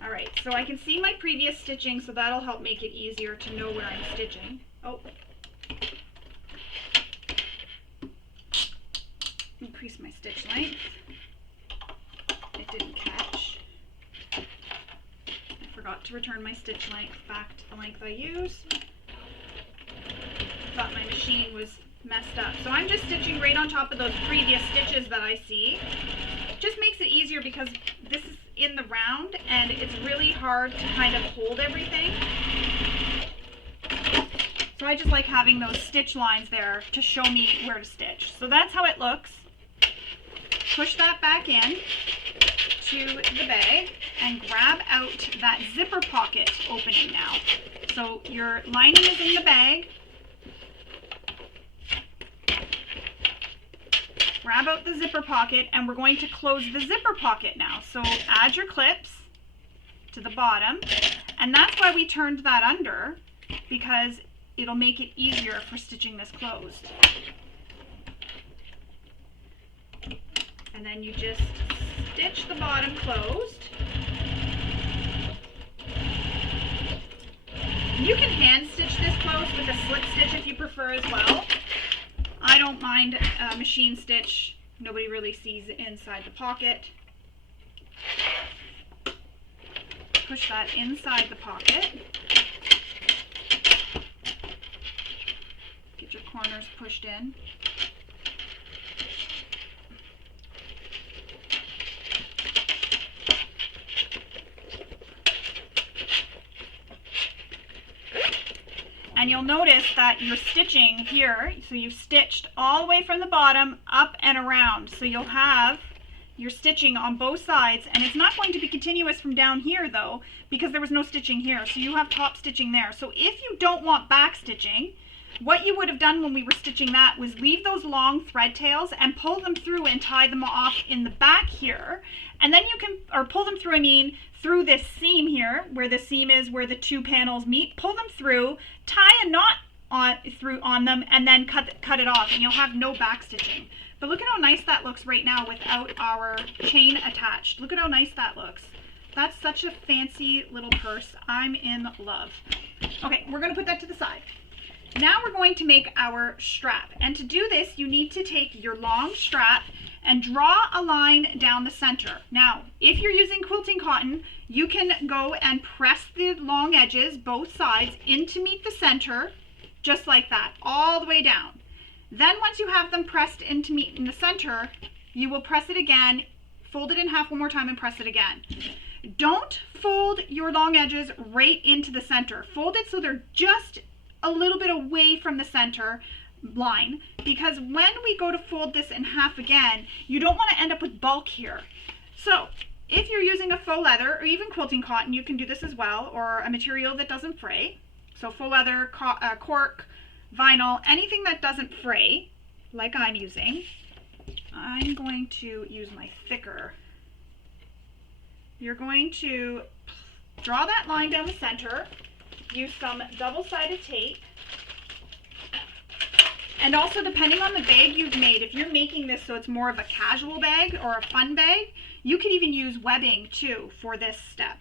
Alright, so I can see my previous stitching, so that'll help make it easier to know where I'm stitching. Oh. Increase my stitch length. It didn't catch. I forgot to return my stitch length back to the length I used. Thought my machine was messed up. So I'm just stitching right on top of those previous stitches that I see. Just makes it easier because this is in the round and it's really hard to kind of hold everything. So I just like having those stitch lines there to show me where to stitch. So that's how it looks. Push that back in to the bag and grab out that zipper pocket opening now. So your lining is in the bag. Grab out the zipper pocket, and we're going to close the zipper pocket now. So add your clips to the bottom, and that's why we turned that under, because it'll make it easier for stitching this closed. And then you just stitch the bottom closed. You can hand stitch this closed with a slip stitch if you prefer as well. I don't mind machine stitch. Nobody really sees it inside the pocket. Push that inside the pocket. Get your corners pushed in. And you'll notice that you're stitching here, so you've stitched all the way from the bottom up and around. So you'll have your stitching on both sides, and it's not going to be continuous from down here though, because there was no stitching here. So you have top stitching there. So if you don't want back stitching, what you would have done when we were stitching that was leave those long thread tails and pull them through and tie them off in the back here. And then you can, or pull them through, I mean, through this seam here, where the seam is where the two panels meet, pull them through, tie a knot on them, and then cut it off, and you'll have no back stitching. But look at how nice that looks right now without our chain attached. Look at how nice that looks. That's such a fancy little purse. I'm in love. Okay, we're going to put that to the side. Now we're going to make our strap. And to do this, you need to take your long strap and draw a line down the center. Now, if you're using quilting cotton, you can go and press the long edges, both sides, in to meet the center, just like that, all the way down. Then once you have them pressed in to meet in the center, you will press it again, fold it in half one more time and press it again. Don't fold your long edges right into the center. Fold it so they're just a little bit away from the center line, because when we go to fold this in half again, you don't want to end up with bulk here. So if you're using a faux leather or even quilting cotton, you can do this as well, or a material that doesn't fray. So faux leather, cork, vinyl, anything that doesn't fray, like I'm using. I'm going to use my thicker. You're going to draw that line down the center, use some double-sided tape, and also depending on the bag you've made, if you're making this so it's more of a casual bag or a fun bag, you can even use webbing too for this step.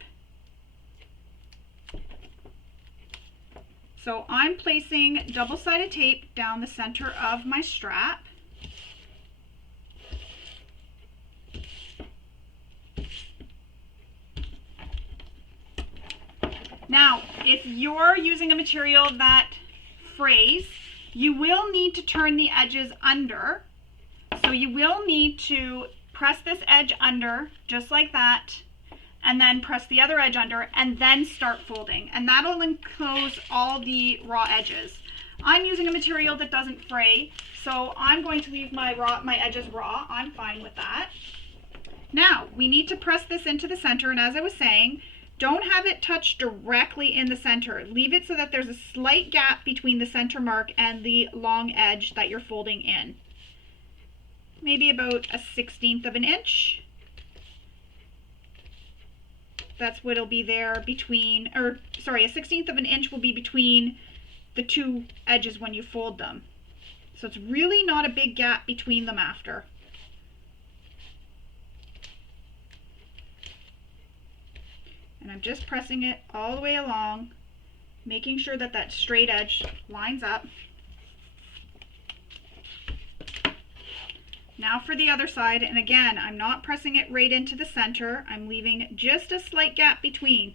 So I'm placing double-sided tape down the center of my strap. Now, if you're using a material that frays, you will need to turn the edges under. So you will need to press this edge under, just like that, and then press the other edge under, and then start folding. And that'll enclose all the raw edges. I'm using a material that doesn't fray, so I'm going to leave my edges raw. I'm fine with that. Now, we need to press this into the center, and as I was saying, don't have it touch directly in the center. Leave it so that there's a slight gap between the center mark and the long edge that you're folding in. Maybe about a 1/16 of an inch. That's what it'll be there between, or sorry, a 1/16 of an inch will be between the two edges when you fold them. So it's really not a big gap between them after. And I'm just pressing it all the way along, making sure that that straight edge lines up. Now for the other side, and again, I'm not pressing it right into the center. I'm leaving just a slight gap between.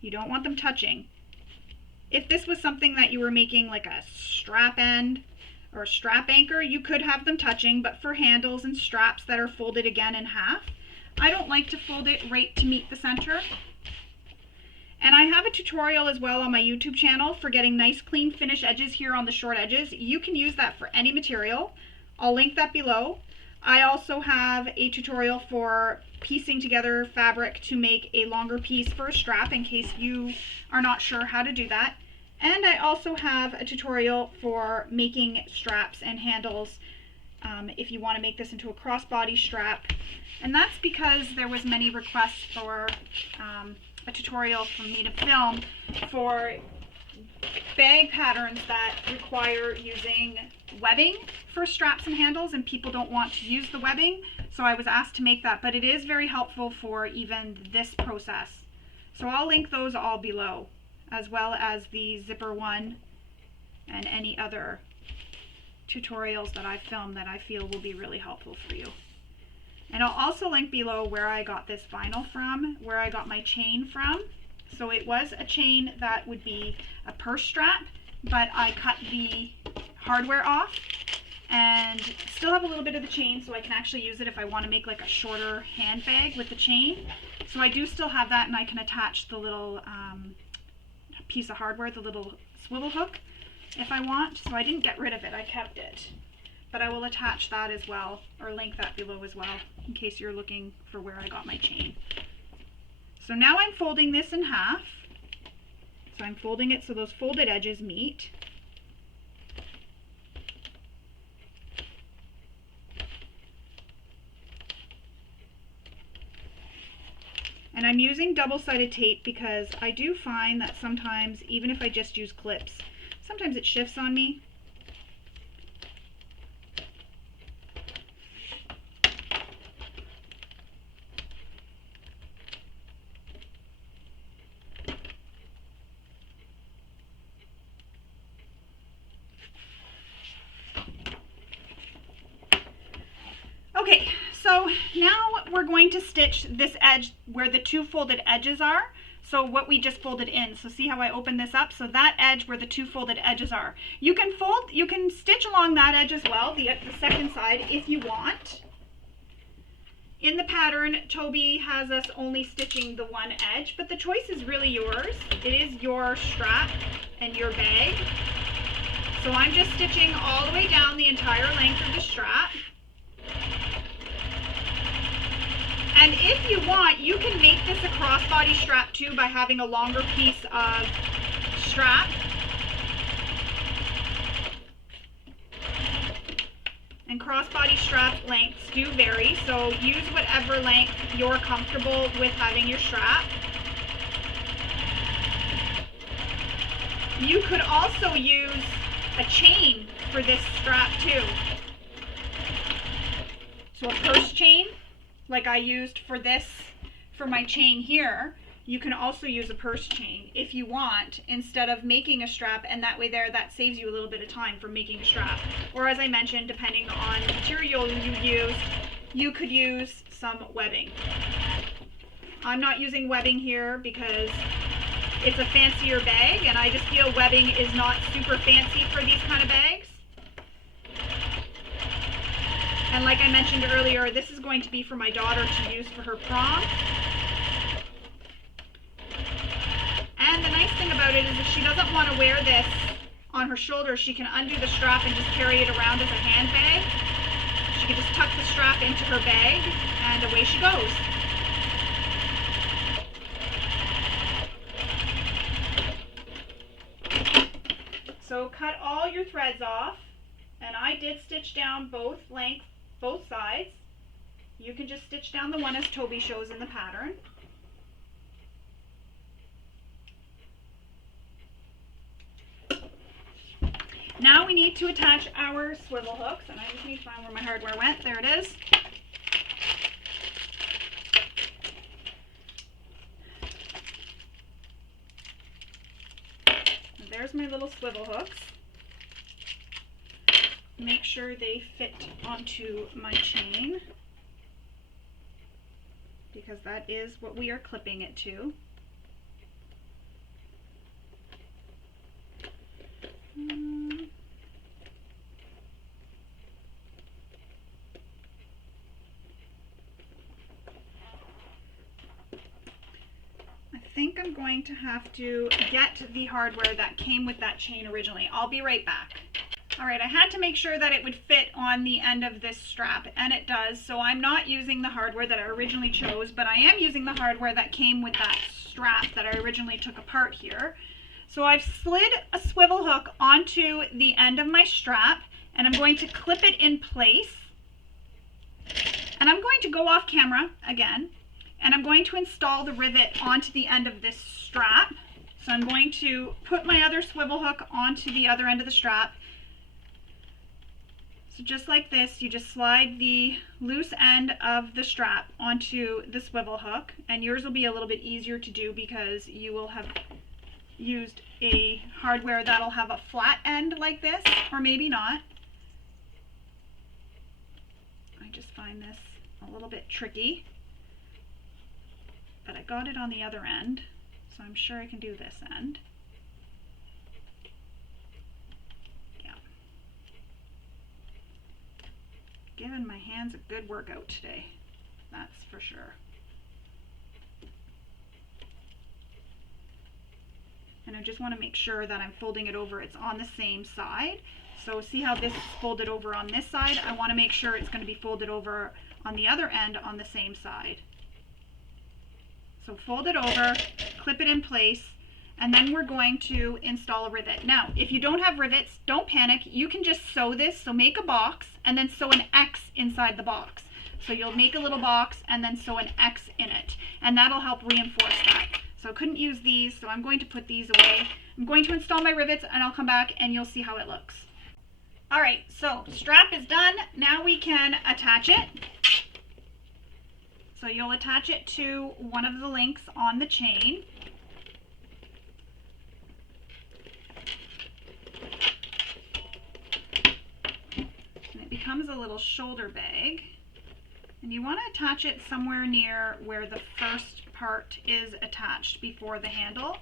You don't want them touching. If this was something that you were making like a strap end or a strap anchor, you could have them touching, but for handles and straps that are folded again in half, I don't like to fold it right to meet the center. And I have a tutorial as well on my YouTube channel for getting nice clean finish edges here on the short edges. You can use that for any material. I'll link that below. I also have a tutorial for piecing together fabric to make a longer piece for a strap in case you are not sure how to do that. And I also have a tutorial for making straps and handles if you want to make this into a crossbody strap. And that's because there was many requests for a tutorial from me to film for bag patterns that require using webbing for straps and handles, and people don't want to use the webbing, so I was asked to make that, but it is very helpful for even this process. So I'll link those all below, as well as the zipper one and any other tutorials that I've filmed that I feel will be really helpful for you. And I'll also link below where I got this vinyl from, where I got my chain from. So it was a chain that would be a purse strap, but I cut the hardware off and still have a little bit of the chain so I can actually use it if I want to make like a shorter handbag with the chain. So I do still have that, and I can attach the little piece of hardware, the little swivel hook, if I want. So I didn't get rid of it, I kept it. But I will attach that as well, or link that below as well, in case you're looking for where I got my chain. So now I'm folding this in half, So I'm folding it so those folded edges meet. And I'm using double-sided tape because I do find that sometimes, even if I just use clips, sometimes it shifts on me. Okay, so now we're going to stitch this edge where the two folded edges are. So what we just folded in. So see how I open this up? So that edge where the two folded edges are. You can stitch along that edge as well, the second side, if you want. In the pattern, Toby has us only stitching the one edge, but the choice is really yours. It is your strap and your bag. So I'm just stitching all the way down the entire length of the strap. And if you want, you can make this a crossbody strap too by having a longer piece of strap. And crossbody strap lengths do vary, so use whatever length you're comfortable with having your strap. You could also use a chain for this strap too. So a purse chain, like I used for this, for my chain here, you can also use a purse chain if you want, instead of making a strap, and that way that saves you a little bit of time for making a strap. Or as I mentioned, depending on the material you use, you could use some webbing. I'm not using webbing here because it's a fancier bag, and I just feel webbing is not super fancy for these kind of bags. And like I mentioned earlier, this is going to be for my daughter to use for her prom. And the nice thing about it is if she doesn't want to wear this on her shoulder, she can undo the strap and just carry it around as a handbag. She can just tuck the strap into her bag and away she goes. So cut all your threads off, and I did stitch down both sides. You can just stitch down the one as Toby shows in the pattern. Now we need to attach our swivel hooks, and I just need to find where my hardware went. There it is. And there's my little swivel hooks. Make sure they fit onto my chain, because that is what we are clipping it to. I think I'm going to have to get the hardware that came with that chain originally. I'll be right back. Alright, I had to make sure that it would fit on the end of this strap, and it does, so I'm not using the hardware that I originally chose, but I am using the hardware that came with that strap that I originally took apart here. So I've slid a swivel hook onto the end of my strap, and I'm going to clip it in place. And I'm going to go off camera again, and I'm going to install the rivet onto the end of this strap. So I'm going to put my other swivel hook onto the other end of the strap. So just like this, you just slide the loose end of the strap onto the swivel hook, and yours will be a little bit easier to do because you will have used a hardware that'll have a flat end like this, or maybe not. I just find this a little bit tricky, but I got it on the other end, so I'm sure I can do this end. Giving my hands a good workout today, that's for sure. And I just want to make sure that I'm folding it over, it's on the same side. So see how this is folded over on this side? I want to make sure it's going to be folded over on the other end on the same side. So fold it over, clip it in place, And then we're going to install a rivet. Now, if you don't have rivets, don't panic. You can just sew this. So make a box and then sew an X inside the box. So you'll make a little box and then sew an X in it. And that'll help reinforce that. So I couldn't use these, so I'm going to put these away. I'm going to install my rivets and I'll come back and you'll see how it looks. All right, so strap is done. Now we can attach it. So you'll attach it to one of the links on the chain. And it becomes a little shoulder bag. And you want to attach it somewhere near where the first part is attached before the handle.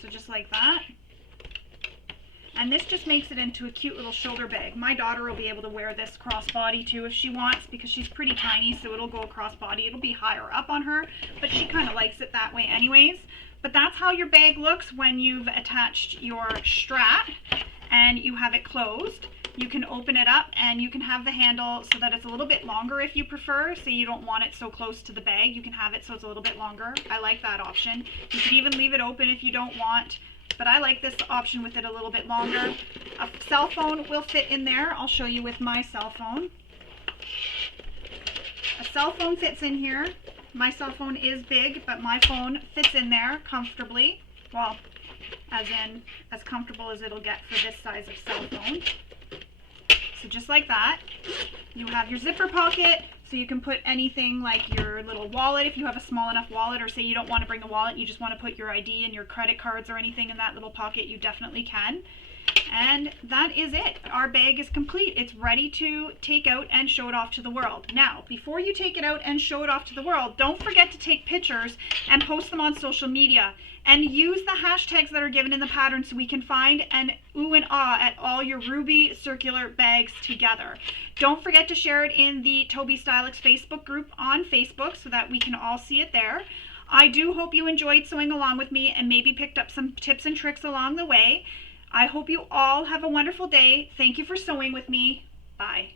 So just like that. And this just makes it into a cute little shoulder bag. My daughter will be able to wear this crossbody too if she wants, because she's pretty tiny, so it'll go crossbody. It'll be higher up on her, but she kind of likes it that way anyways. But that's how your bag looks when you've attached your strap and you have it closed. You can open it up and you can have the handle so that it's a little bit longer if you prefer. Say you don't want it so close to the bag, you can have it so it's a little bit longer. I like that option. You can even leave it open if you don't want, but I like this option with it a little bit longer. A cell phone will fit in there. I'll show you with my cell phone. A cell phone fits in here. My cell phone is big, but my phone fits in there comfortably. Well, as in as comfortable as it'll get for this size of cell phone. So just like that. You have your zipper pocket, so you can put anything like your little wallet if you have a small enough wallet, or say you don't want to bring a wallet, you just want to put your ID and your credit cards or anything in that little pocket, you definitely can. And that is it. Our bag is complete. It's ready to take out and show it off to the world. Now, before you take it out and show it off to the world, don't forget to take pictures and post them on social media. And use the hashtags that are given in the pattern so we can find and ooh and ah at all your Ruby circular bags together. Don't forget to share it in the Tobistylx Facebook group on Facebook so that we can all see it there. I do hope you enjoyed sewing along with me and maybe picked up some tips and tricks along the way. I hope you all have a wonderful day. Thank you for sewing with me. Bye.